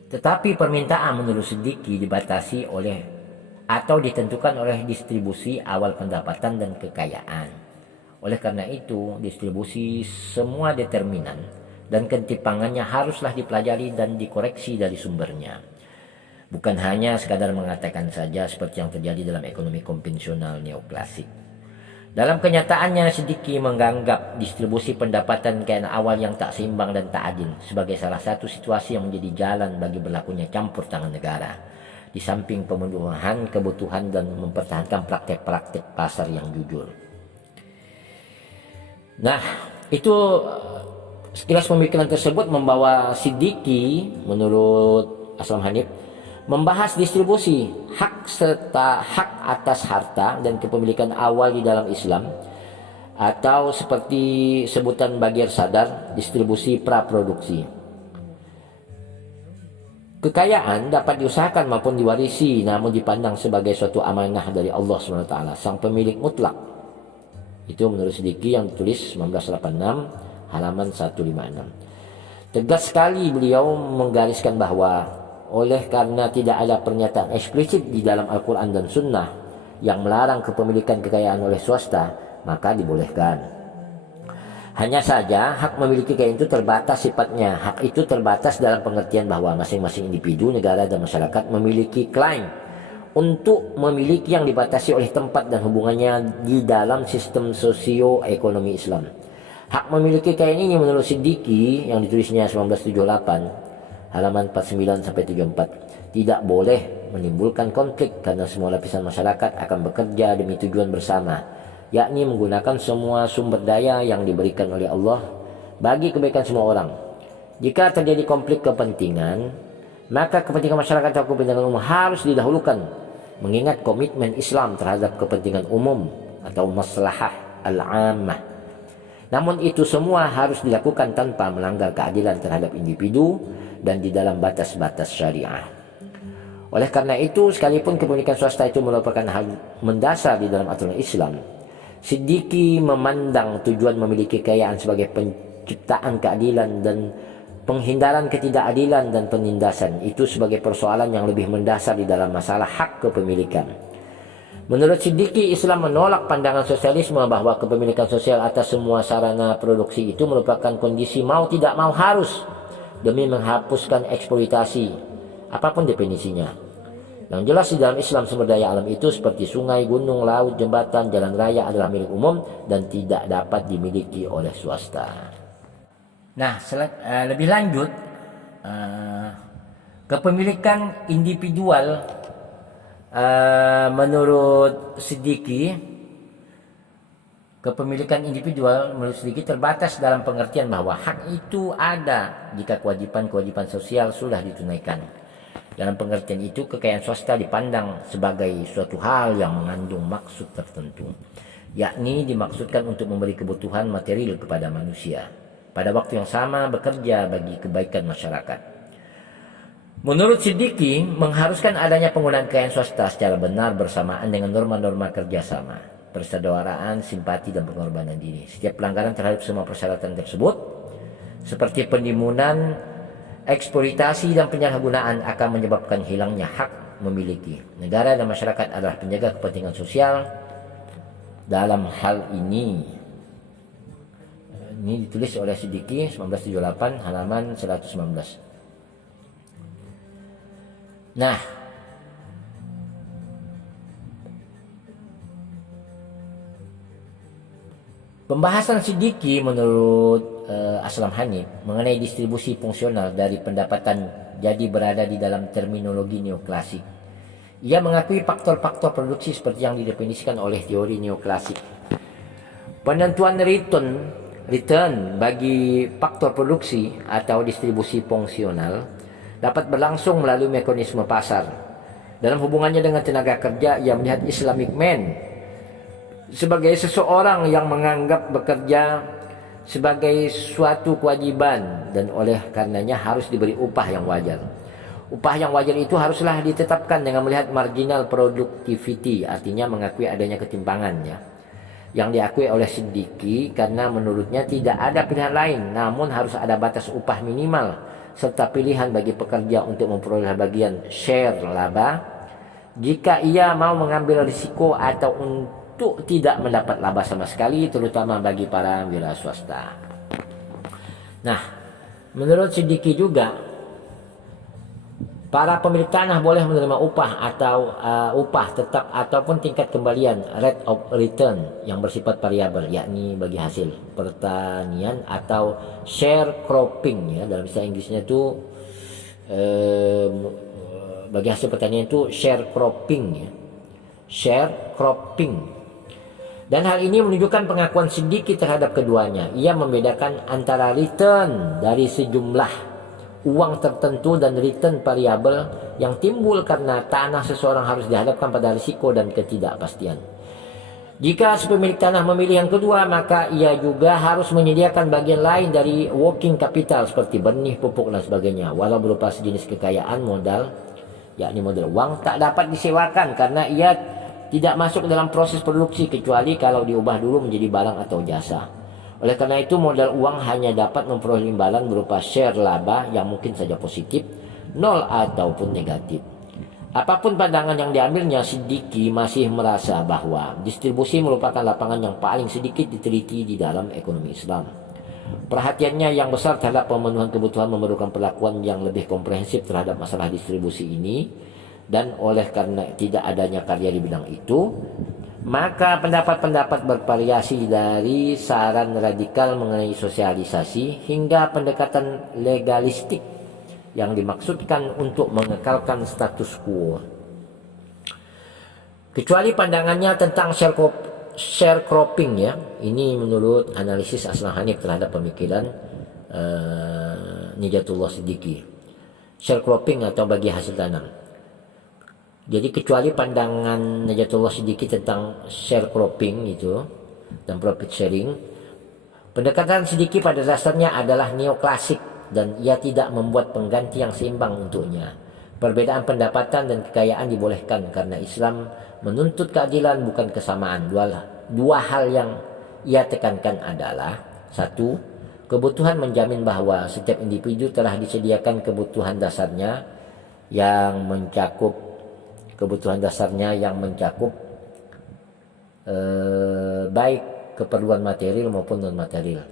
Tetapi permintaan menurut Siddiqi dibatasi oleh atau ditentukan oleh distribusi awal pendapatan dan kekayaan. Oleh karena itu, distribusi semua determinan dan ketimpangannya haruslah dipelajari dan dikoreksi dari sumbernya. Bukan hanya sekadar mengatakan saja seperti yang terjadi dalam ekonomi konvensional neoklasik. Dalam kenyataannya, Siddiqi menganggap distribusi pendapatan kekayaan awal yang tak seimbang dan tak adil sebagai salah satu situasi yang menjadi jalan bagi berlakunya campur tangan negara di samping pemenuhan kebutuhan dan mempertahankan praktek-praktek pasar yang jujur. Nah, itu sekilas pemikiran tersebut membawa Siddiqi menurut Aslam Hanif membahas distribusi hak serta hak atas harta dan kepemilikan awal di dalam Islam, atau seperti sebutan Bagir Sadar, distribusi praproduksi. Kekayaan dapat diusahakan maupun diwarisi, namun dipandang sebagai suatu amanah dari Allah SWT, sang pemilik mutlak. Itu menurut Siddiqi yang ditulis 1986 halaman 156. Tegas sekali beliau menggariskan bahwa oleh karena tidak ada pernyataan eksplisit di dalam Al-Quran dan Sunnah yang melarang kepemilikan kekayaan oleh swasta, maka dibolehkan. Hanya saja hak memiliki kekayaan itu terbatas sifatnya. Hak itu terbatas dalam pengertian bahwa masing-masing individu, negara, dan masyarakat memiliki klaim untuk memiliki yang dibatasi oleh tempat dan hubungannya di dalam sistem sosio-ekonomi Islam. Hak memiliki kekayaan ini menurut Siddiqi yang ditulisnya 1978 halaman 49-74 tidak boleh menimbulkan konflik karena semua lapisan masyarakat akan bekerja demi tujuan bersama, yakni menggunakan semua sumber daya yang diberikan oleh Allah bagi kebaikan semua orang. Jika terjadi konflik kepentingan, maka kepentingan masyarakat atau kepentingan umum harus didahulukan, mengingat komitmen Islam terhadap kepentingan umum atau maslahah al-ammah. Namun itu semua harus dilakukan tanpa melanggar keadilan terhadap individu dan di dalam batas-batas syariah. Oleh karena itu, sekalipun kepemilikan swasta itu merupakan hal mendasar di dalam aturan Islam, Siddiqi memandang tujuan memiliki kekayaan sebagai penciptaan keadilan dan penghindaran ketidakadilan dan penindasan itu sebagai persoalan yang lebih mendasar di dalam masalah hak kepemilikan. Menurut Siddiqi, Islam menolak pandangan sosialisme bahwa kepemilikan sosial atas semua sarana produksi itu merupakan kondisi mau tidak mau harus demi menghapuskan eksploitasi, apapun definisinya. Yang jelas di dalam Islam sumber daya alam itu seperti sungai, gunung, laut, jembatan, jalan raya adalah milik umum dan tidak dapat dimiliki oleh swasta. Nah, lebih lanjut, kepemilikan individual menurut Siddiqi, kepemilikan individual menurut Siddiqi terbatas dalam pengertian bahwa hak itu ada jika kewajiban-kewajiban sosial sudah ditunaikan. Dalam pengertian itu, kekayaan swasta dipandang sebagai suatu hal yang mengandung maksud tertentu, yakni dimaksudkan untuk memberi kebutuhan material kepada manusia, pada waktu yang sama bekerja bagi kebaikan masyarakat. Menurut Siddiqi, mengharuskan adanya penggunaan kekayaan swasta secara benar bersamaan dengan norma-norma kerjasama, persaudaraan, simpati, dan pengorbanan diri. Setiap pelanggaran terhadap semua persyaratan tersebut, seperti penimbunan, eksploitasi, dan penyalahgunaan akan menyebabkan hilangnya hak memiliki. Negara dan masyarakat adalah penjaga kepentingan sosial dalam hal ini. Ini ditulis oleh Siddiqi 1978 halaman 119. Nah, pembahasan Siddiqi menurut Aslam Hanif mengenai distribusi fungsional dari pendapatan jadi berada di dalam terminologi neoklasik. Ia mengakui faktor-faktor produksi seperti yang didefinisikan oleh teori neoklasik. Penentuan return bagi faktor produksi atau distribusi fungsional dapat berlangsung melalui mekanisme pasar. Dalam hubungannya dengan tenaga kerja, ia melihat Islamic man sebagai seseorang yang menganggap bekerja sebagai suatu kewajiban dan oleh karenanya harus diberi upah yang wajar. Upah yang wajar itu haruslah ditetapkan dengan melihat marginal productivity, artinya mengakui adanya ketimpangan yang diakui oleh Siddiqi karena menurutnya tidak ada pilihan lain, namun harus ada batas upah minimal serta pilihan bagi pekerja untuk memperoleh bagian share laba jika ia mau mengambil risiko atau untuk tidak mendapat laba sama sekali, terutama bagi para wira swasta. Nah, menurut Siddiqi juga, para pemilik tanah boleh menerima upah atau upah tetap ataupun tingkat kembalian rate of return yang bersifat variabel, yakni bagi hasil pertanian atau sharecropping dalam istilah Inggrisnya itu bagi hasil pertanian itu sharecropping ya. Sharecropping. Dan hal ini menunjukkan pengakuan Siddiqi terhadap keduanya. Ia membedakan antara return dari sejumlah uang tertentu dan return variabel yang timbul karena tanah seseorang harus dihadapkan pada risiko dan ketidakpastian. Jika si pemilik tanah memilih yang kedua, maka ia juga harus menyediakan bagian lain dari working capital seperti benih, pupuk dan sebagainya. Walau berupa sejenis kekayaan modal, yakni modal uang, tak dapat disewakan karena ia tidak masuk dalam proses produksi kecuali kalau diubah dulu menjadi barang atau jasa. Oleh karena itu modal uang hanya dapat memperoleh imbalan berupa share laba yang mungkin saja positif, nol ataupun negatif. Apapun pandangan yang diambilnya, Siddiqi masih merasa bahwa distribusi merupakan lapangan yang paling sedikit diteliti di dalam ekonomi Islam. Perhatiannya yang besar terhadap pemenuhan kebutuhan memerlukan perlakuan yang lebih komprehensif terhadap masalah distribusi ini. Dan oleh karena tidak adanya karya di bidang itu, maka pendapat-pendapat bervariasi dari saran radikal mengenai sosialisasi hingga pendekatan legalistik yang dimaksudkan untuk mengekalkan status quo. Kecuali pandangannya tentang sharecropping ya, ini menurut analisis Aslam Hanif terhadap pemikiran Nijatullah Siddiqi. Sharecropping atau bagi hasil tanam. Jadi kecuali pandangan Najatullah Siddiqi tentang sharecropping itu dan profit sharing, pendekatan Siddiqi pada dasarnya adalah neoklasik dan ia tidak membuat pengganti yang seimbang untuknya. Perbedaan pendapatan dan kekayaan dibolehkan karena Islam menuntut keadilan bukan kesamaan. Dua hal yang ia tekankan adalah: satu, kebutuhan menjamin bahwa setiap individu telah disediakan kebutuhan dasarnya yang mencakup baik keperluan material maupun non material.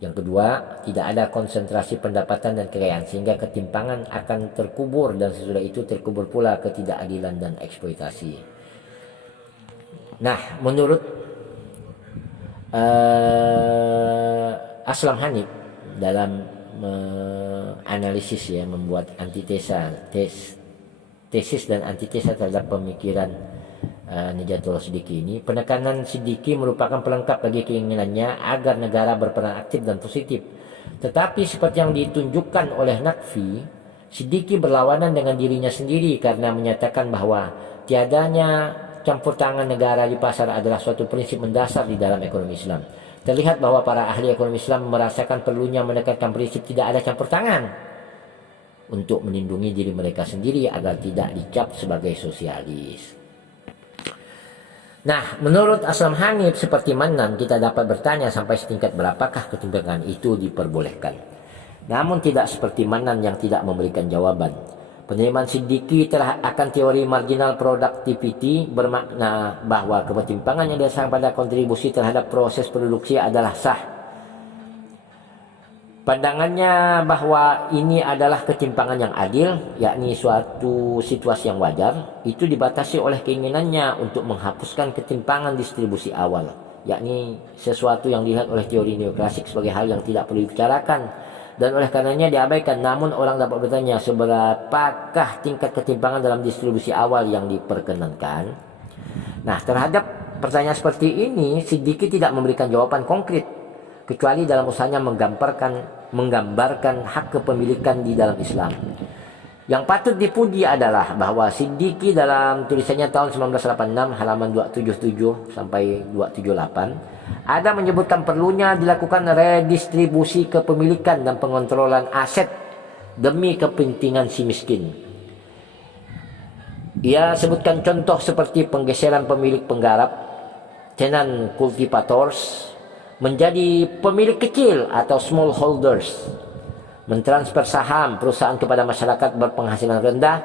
Yang kedua, tidak ada konsentrasi pendapatan dan kekayaan sehingga ketimpangan akan terkubur dan sesudah itu terkubur pula ketidakadilan dan eksploitasi. Nah, menurut Aslam Hanif dalam analisis ya, membuat tesis dan antitesa terhadap pemikiran Najatullah Siddiqi ini, penekanan Siddiqi merupakan pelengkap bagi keinginannya agar negara berperan aktif dan positif. Tetapi seperti yang ditunjukkan oleh Naqvi, Siddiqi berlawanan dengan dirinya sendiri karena menyatakan bahwa tiadanya campur tangan negara di pasar adalah suatu prinsip mendasar di dalam ekonomi Islam. Terlihat bahwa para ahli ekonomi Islam merasakan perlunya menekankan prinsip tidak ada campur tangan untuk melindungi diri mereka sendiri agar tidak dicap sebagai sosialis. Nah, menurut Aslam Hanif seperti Manan, kita dapat bertanya sampai setingkat berapakah ketimpangan itu diperbolehkan. Namun tidak seperti Manan yang tidak memberikan jawaban. Penerimaan Siddiqi akan teori marginal productivity bermakna bahwa ketimpangan yang didasarkan pada kontribusi terhadap proses produksi adalah sah. Pandangannya bahwa ini adalah ketimpangan yang adil, yakni suatu situasi yang wajar, itu dibatasi oleh keinginannya untuk menghapuskan ketimpangan distribusi awal, yakni sesuatu yang dilihat oleh teori neoklasik sebagai hal yang tidak perlu dibicarakan dan oleh karenanya diabaikan. Namun orang dapat bertanya, seberapakah tingkat ketimpangan dalam distribusi awal yang diperkenankan? Nah, terhadap pertanyaan seperti ini, Siddiqi tidak memberikan jawaban konkret, kecuali dalam usahanya menggambarkan hak kepemilikan di dalam Islam. Yang patut dipuji adalah bahwa Siddiqi dalam tulisannya tahun 1986 halaman 277 sampai 278 ada menyebutkan perlunya dilakukan redistribusi kepemilikan dan pengontrolan aset demi kepentingan si miskin. Ia sebutkan contoh seperti penggeseran pemilik penggarap, tenant cultivators, menjadi pemilik kecil atau smallholders, mentransfer saham perusahaan kepada masyarakat berpenghasilan rendah,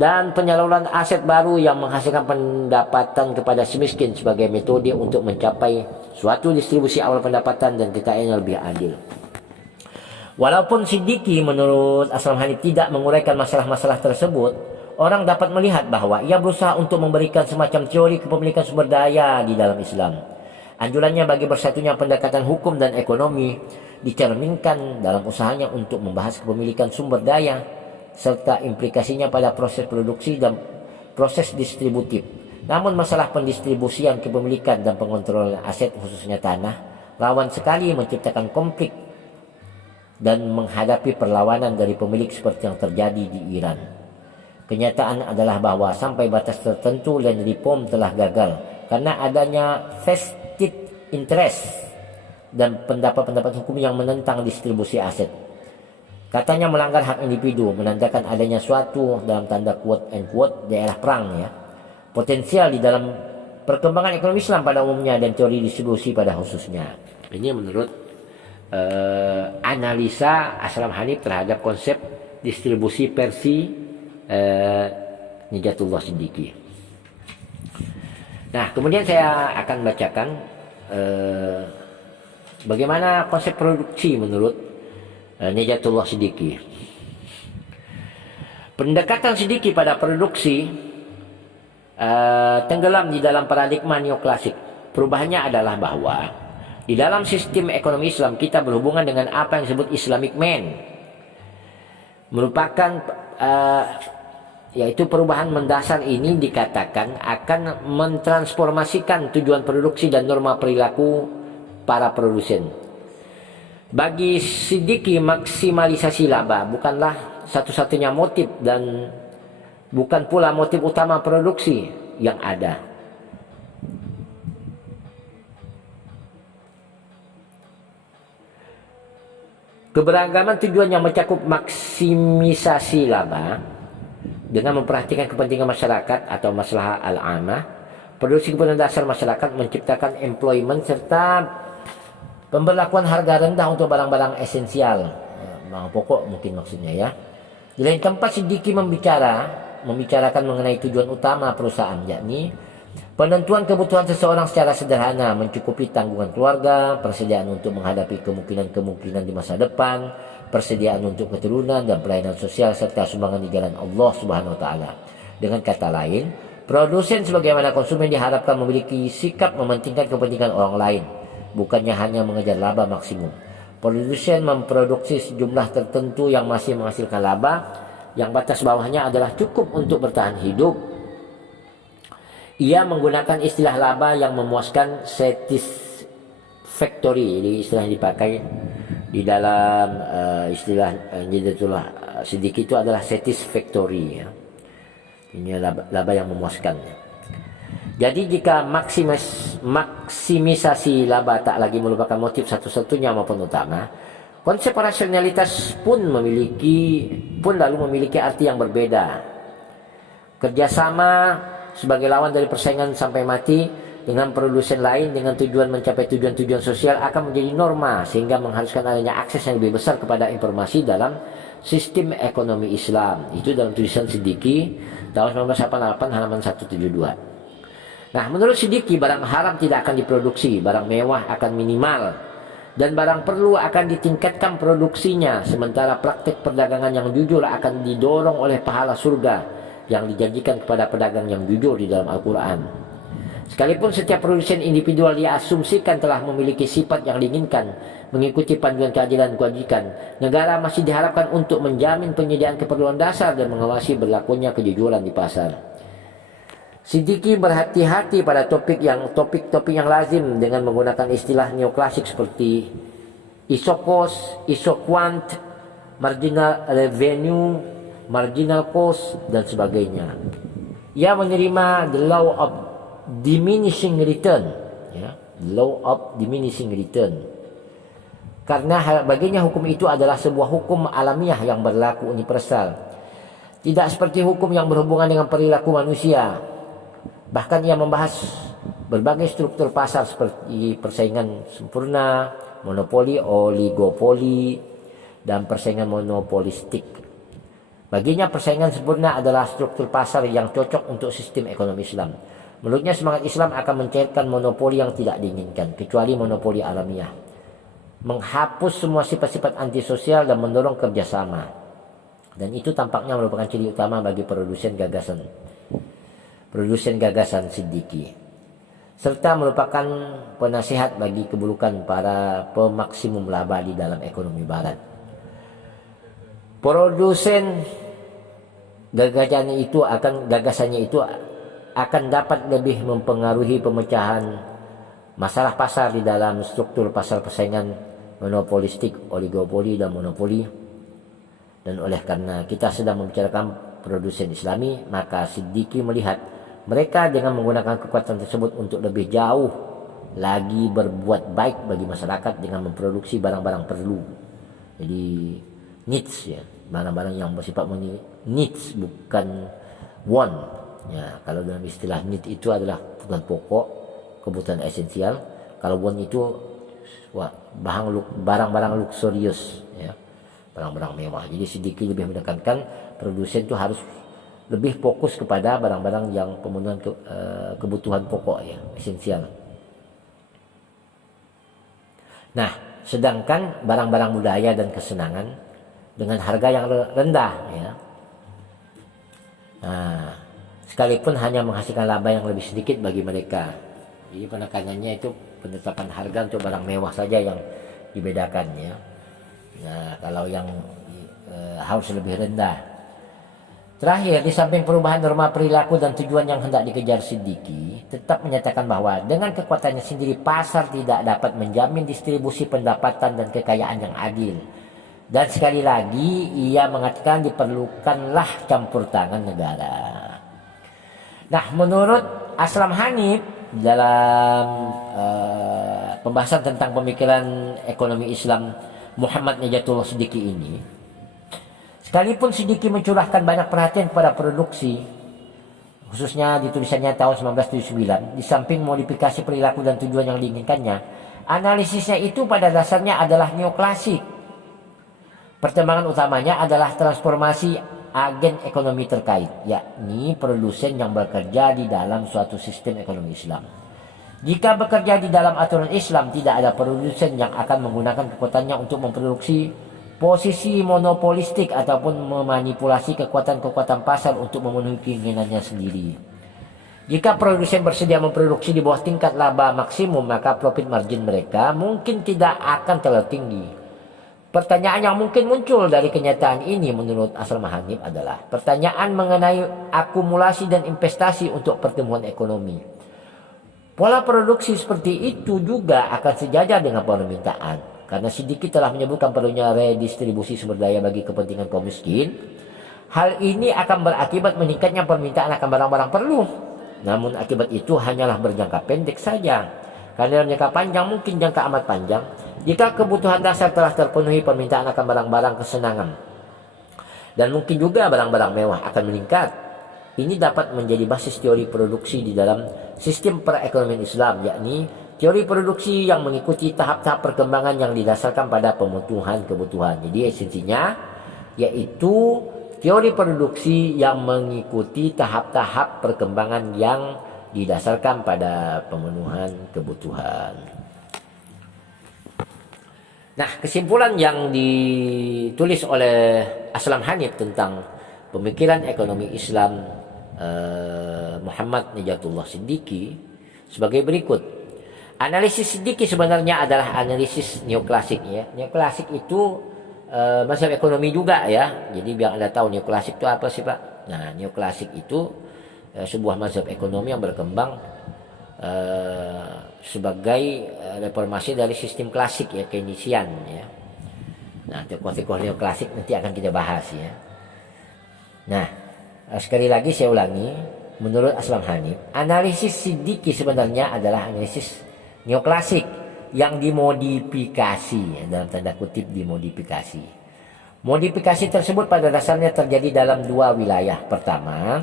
dan penyaluran aset baru yang menghasilkan pendapatan kepada si miskin sebagai metode untuk mencapai suatu distribusi awal pendapatan dan kekayaan yang lebih adil. Walaupun Siddiqi menurut Aslam Hanif tidak menguraikan masalah-masalah tersebut, orang dapat melihat bahwa ia berusaha untuk memberikan semacam teori kepemilikan sumber daya di dalam Islam. Anjurannya bagi bersatunya pendekatan hukum dan ekonomi dicerminkan dalam usahanya untuk membahas kepemilikan sumber daya serta implikasinya pada proses produksi dan proses distributif. Namun masalah pendistribusian kepemilikan dan pengontrolan aset khususnya tanah rawan sekali menciptakan konflik dan menghadapi perlawanan dari pemilik seperti yang terjadi di Iran. Kenyataan adalah bahwa sampai batas tertentu land reform telah gagal karena adanya vested interest dan pendapat-pendapat hukum yang menentang distribusi aset. Katanya melanggar hak individu, menandakan adanya suatu dalam tanda quote and quote daerah perang ya. Potensial di dalam perkembangan ekonomi Islam pada umumnya dan teori distribusi pada khususnya. Ini menurut analisa Aslam Hanif terhadap konsep distribusi versi Nijatullah Siddiqi. Nah, kemudian saya akan bacakan bagaimana konsep produksi menurut Nijatullah Siddiqi. Pendekatan Siddiqi pada produksi tenggelam di dalam paradigma neoklasik. Perubahannya adalah bahwa di dalam sistem ekonomi Islam kita berhubungan dengan apa yang disebut Islamic Man, merupakan yaitu perubahan mendasar ini dikatakan akan mentransformasikan tujuan produksi dan norma perilaku para produsen. Bagi Siddiqi, maksimalisasi laba bukanlah satu-satunya motif dan bukan pula motif utama produksi yang ada. Keberagaman tujuan yang mencakup maksimisasi laba dengan memperhatikan kepentingan masyarakat atau masalah al-amah, produksi kebutuhan dasar masyarakat, menciptakan employment serta pemberlakuan harga rendah untuk barang-barang esensial, barang pokok mungkin maksudnya ya. Di lain tempat Siddiqi membicarakan mengenai tujuan utama perusahaan, yakni penentuan kebutuhan seseorang secara sederhana, mencukupi tanggungan keluarga, persediaan untuk menghadapi kemungkinan-kemungkinan di masa depan, persediaan untuk keturunan dan pelayanan sosial serta sumbangan di jalan Allah Subhanahu wa taala. Dengan kata lain, produsen sebagaimana konsumen diharapkan memiliki sikap mementingkan kepentingan orang lain, bukannya hanya mengejar laba maksimum. Produsen memproduksi sejumlah tertentu yang masih menghasilkan laba, yang batas bawahnya adalah cukup untuk bertahan hidup. Ia menggunakan istilah laba yang memuaskan, satisfactory. Jadi istilah yang dipakai di dalam istilah Nijatullah Siddiqi itu adalah satisfactory ya. Ini laba yang memuaskan. Jadi jika maksimisasi laba tak lagi merupakan motif satu-satunya maupun utama, konsep rasionalitas pun lalu memiliki arti yang berbeda. Kerjasama sebagai lawan dari persaingan sampai mati dengan produsen lain dengan tujuan mencapai tujuan-tujuan sosial akan menjadi norma, sehingga mengharuskan adanya akses yang lebih besar kepada informasi dalam sistem ekonomi Islam. Itu dalam tulisan Siddiqi tahun 1988 halaman 172. Nah, menurut Siddiqi, barang haram tidak akan diproduksi, barang mewah akan minimal, dan barang perlu akan ditingkatkan produksinya, sementara praktek perdagangan yang jujur akan didorong oleh pahala surga yang dijanjikan kepada pedagang yang jujur di dalam Al-Quran. Sekalipun setiap produsen individual diasumsikan telah memiliki sifat yang diinginkan, mengikuti panduan keadilan dan kewajiban, negara masih diharapkan untuk menjamin penyediaan keperluan dasar dan mengawasi berlakunya kejujuran di pasar. Siddiqi berhati-hati pada topik-topik yang lazim dengan menggunakan istilah neoklasik seperti isokos, isoquant, marginal revenue, marginal cost, dan sebagainya. Ia menerima the law of diminishing return, ya, law of diminishing return, karena baginya hukum itu adalah sebuah hukum alamiah yang berlaku universal, tidak seperti hukum yang berhubungan dengan perilaku manusia. Bahkan ia membahas berbagai struktur pasar seperti persaingan sempurna, monopoli, oligopoli, dan persaingan monopolistik. Baginya persaingan sempurna adalah struktur pasar yang cocok untuk sistem ekonomi Islam. Menurutnya semangat Islam akan mencairkan monopoli yang tidak diinginkan, kecuali monopoli alamiah, menghapus semua sifat-sifat antisosial dan mendorong kerjasama. Dan itu tampaknya merupakan ciri utama bagi produsen gagasan Siddiqi, serta merupakan penasihat bagi keburukan para pemaksimum laba di dalam ekonomi barat. Produsen gagasannya itu akan dapat lebih mempengaruhi pemecahan masalah pasar di dalam struktur pasar persaingan monopolistik, oligopoli dan monopoli. Dan oleh karena kita sedang membicarakan produsen Islami, maka Siddiqi melihat mereka dengan menggunakan kekuatan tersebut untuk lebih jauh lagi berbuat baik bagi masyarakat dengan memproduksi barang-barang perlu. Jadi needs ya, barang-barang yang bersifat needs, bukan want. Ya, kalau dalam istilah need itu adalah kebutuhan pokok, kebutuhan esensial. Kalau want itu barang-barang luxurious ya, barang-barang mewah. Jadi sedikit lebih menekankan produsen itu harus lebih fokus kepada barang-barang yang pemenuhan kebutuhan pokok ya, esensial. Nah, sedangkan barang-barang budaya dan kesenangan dengan harga yang rendah ya. Nah, sekalipun hanya menghasilkan laba yang lebih sedikit bagi mereka. Jadi penekanannya itu penetapan harga untuk barang mewah saja yang dibedakan ya. Nah, kalau yang harus lebih rendah. Terakhir, di samping perubahan norma perilaku dan tujuan yang hendak dikejar Siddiqi, tetap menyatakan bahwa dengan kekuatannya sendiri pasar tidak dapat menjamin distribusi pendapatan dan kekayaan yang adil. Dan sekali lagi ia mengatakan diperlukanlah campur tangan negara. Nah, menurut Aslam Hanif dalam pembahasan tentang pemikiran ekonomi Islam Muhammad Najatullah Siddiqi ini, sekalipun Siddiqi mencurahkan banyak perhatian kepada produksi, khususnya di tulisannya tahun 1979, di samping modifikasi perilaku dan tujuan yang diinginkannya, analisisnya itu pada dasarnya adalah neoklasik. Pertimbangan utamanya adalah transformasi agen ekonomi terkait, yakni produsen yang bekerja di dalam suatu sistem ekonomi Islam. Jika bekerja di dalam aturan Islam, tidak ada produsen yang akan menggunakan kekuatannya untuk memproduksi posisi monopolistik ataupun memanipulasi kekuatan-kekuatan pasar untuk memenuhi keinginannya sendiri. Jika produsen bersedia memproduksi di bawah tingkat laba maksimum, maka profit margin mereka mungkin tidak akan terlalu tinggi. Pertanyaan yang mungkin muncul dari kenyataan ini menurut Aslam Hanif adalah pertanyaan mengenai akumulasi dan investasi untuk pertumbuhan ekonomi. Pola produksi seperti itu juga akan sejajar dengan permintaan. Karena Siddiqi telah menyebutkan perlunya redistribusi sumber daya bagi kepentingan kaum miskin. Hal ini akan berakibat meningkatnya permintaan akan barang-barang perlu. Namun akibat itu hanyalah berjangka pendek saja. Karena dalam jangka panjang, mungkin jangka amat panjang, jika kebutuhan dasar telah terpenuhi, permintaan akan barang-barang kesenangan dan mungkin juga barang-barang mewah akan meningkat. Ini dapat menjadi basis teori produksi di dalam sistem perekonomian Islam, yakni teori produksi yang mengikuti tahap-tahap perkembangan yang didasarkan pada pemenuhan kebutuhan. Jadi esensinya yaitu teori produksi yang mengikuti tahap-tahap perkembangan yang didasarkan pada pemenuhan kebutuhan. Nah, kesimpulan yang ditulis oleh Aslam Hanif tentang pemikiran ekonomi Islam Muhammad Najatullah Siddiqi sebagai berikut. Analisis Siddiqi sebenarnya adalah analisis neoklasik ya. Neoklasik itu mazhab ekonomi juga ya. Jadi biar Anda tahu neoklasik itu apa sih Pak? Nah, neoklasik itu sebuah mazhab ekonomi yang berkembang sebagai reformasi dari sistem klasik ya, Keynesian ya. Nah, tokoh-tokoh neoklasik nanti akan kita bahas ya. Nah, sekali lagi saya ulangi, menurut Aslam Hanif, analisis Siddiqi sebenarnya adalah analisis neoklasik yang dimodifikasi ya, dalam tanda kutip dimodifikasi. Modifikasi tersebut pada dasarnya terjadi dalam dua wilayah. Pertama,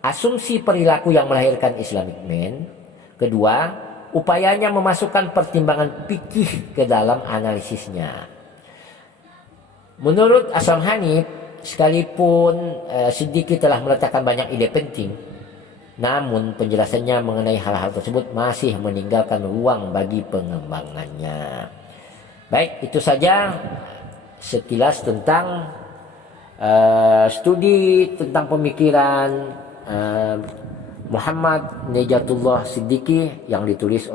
asumsi perilaku yang melahirkan Islamic Man. Kedua, upayanya memasukkan pertimbangan fikih ke dalam analisisnya. Menurut Aslam Hanif, sekalipun Siddiqi telah meletakkan banyak ide penting, namun penjelasannya mengenai hal-hal tersebut masih meninggalkan ruang bagi pengembangannya. Baik, itu saja sekilas tentang studi tentang pemikiran Muhammad Najatullah Siddiqi yang ditulis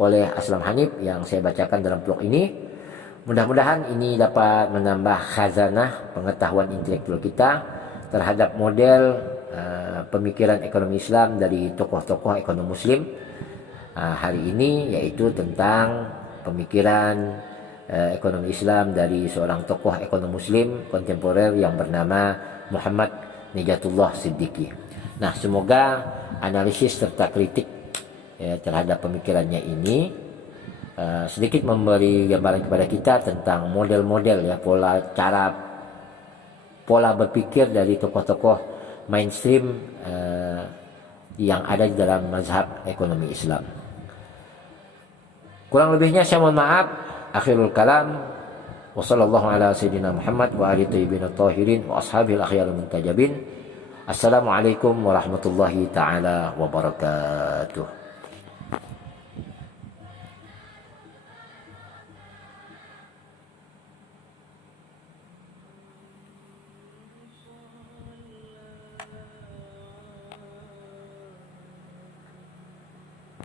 oleh Aslam Hanif yang saya bacakan dalam blog ini. Mudah-mudahan ini dapat menambah khazanah pengetahuan intelektual kita terhadap model pemikiran ekonomi Islam dari tokoh-tokoh ekonomi Muslim hari ini, yaitu tentang pemikiran ekonomi Islam dari seorang tokoh ekonomi Muslim kontemporer yang bernama Muhammad Nijatullah Siddiqi. Nah, semoga analisis serta kritik terhadap pemikirannya ini sedikit memberi gambaran kepada kita tentang model-model pola berpikir dari tokoh-tokoh mainstream yang ada di dalam mazhab ekonomi Islam. Kurang lebihnya saya mohon maaf. Akhirul kalam, wa sallallahu ala sayyidina Muhammad wa ali thayyibin at-tahirin wa ashabil akhyar muntajabin. Assalamualaikum warahmatullahi taala wabarakatuh.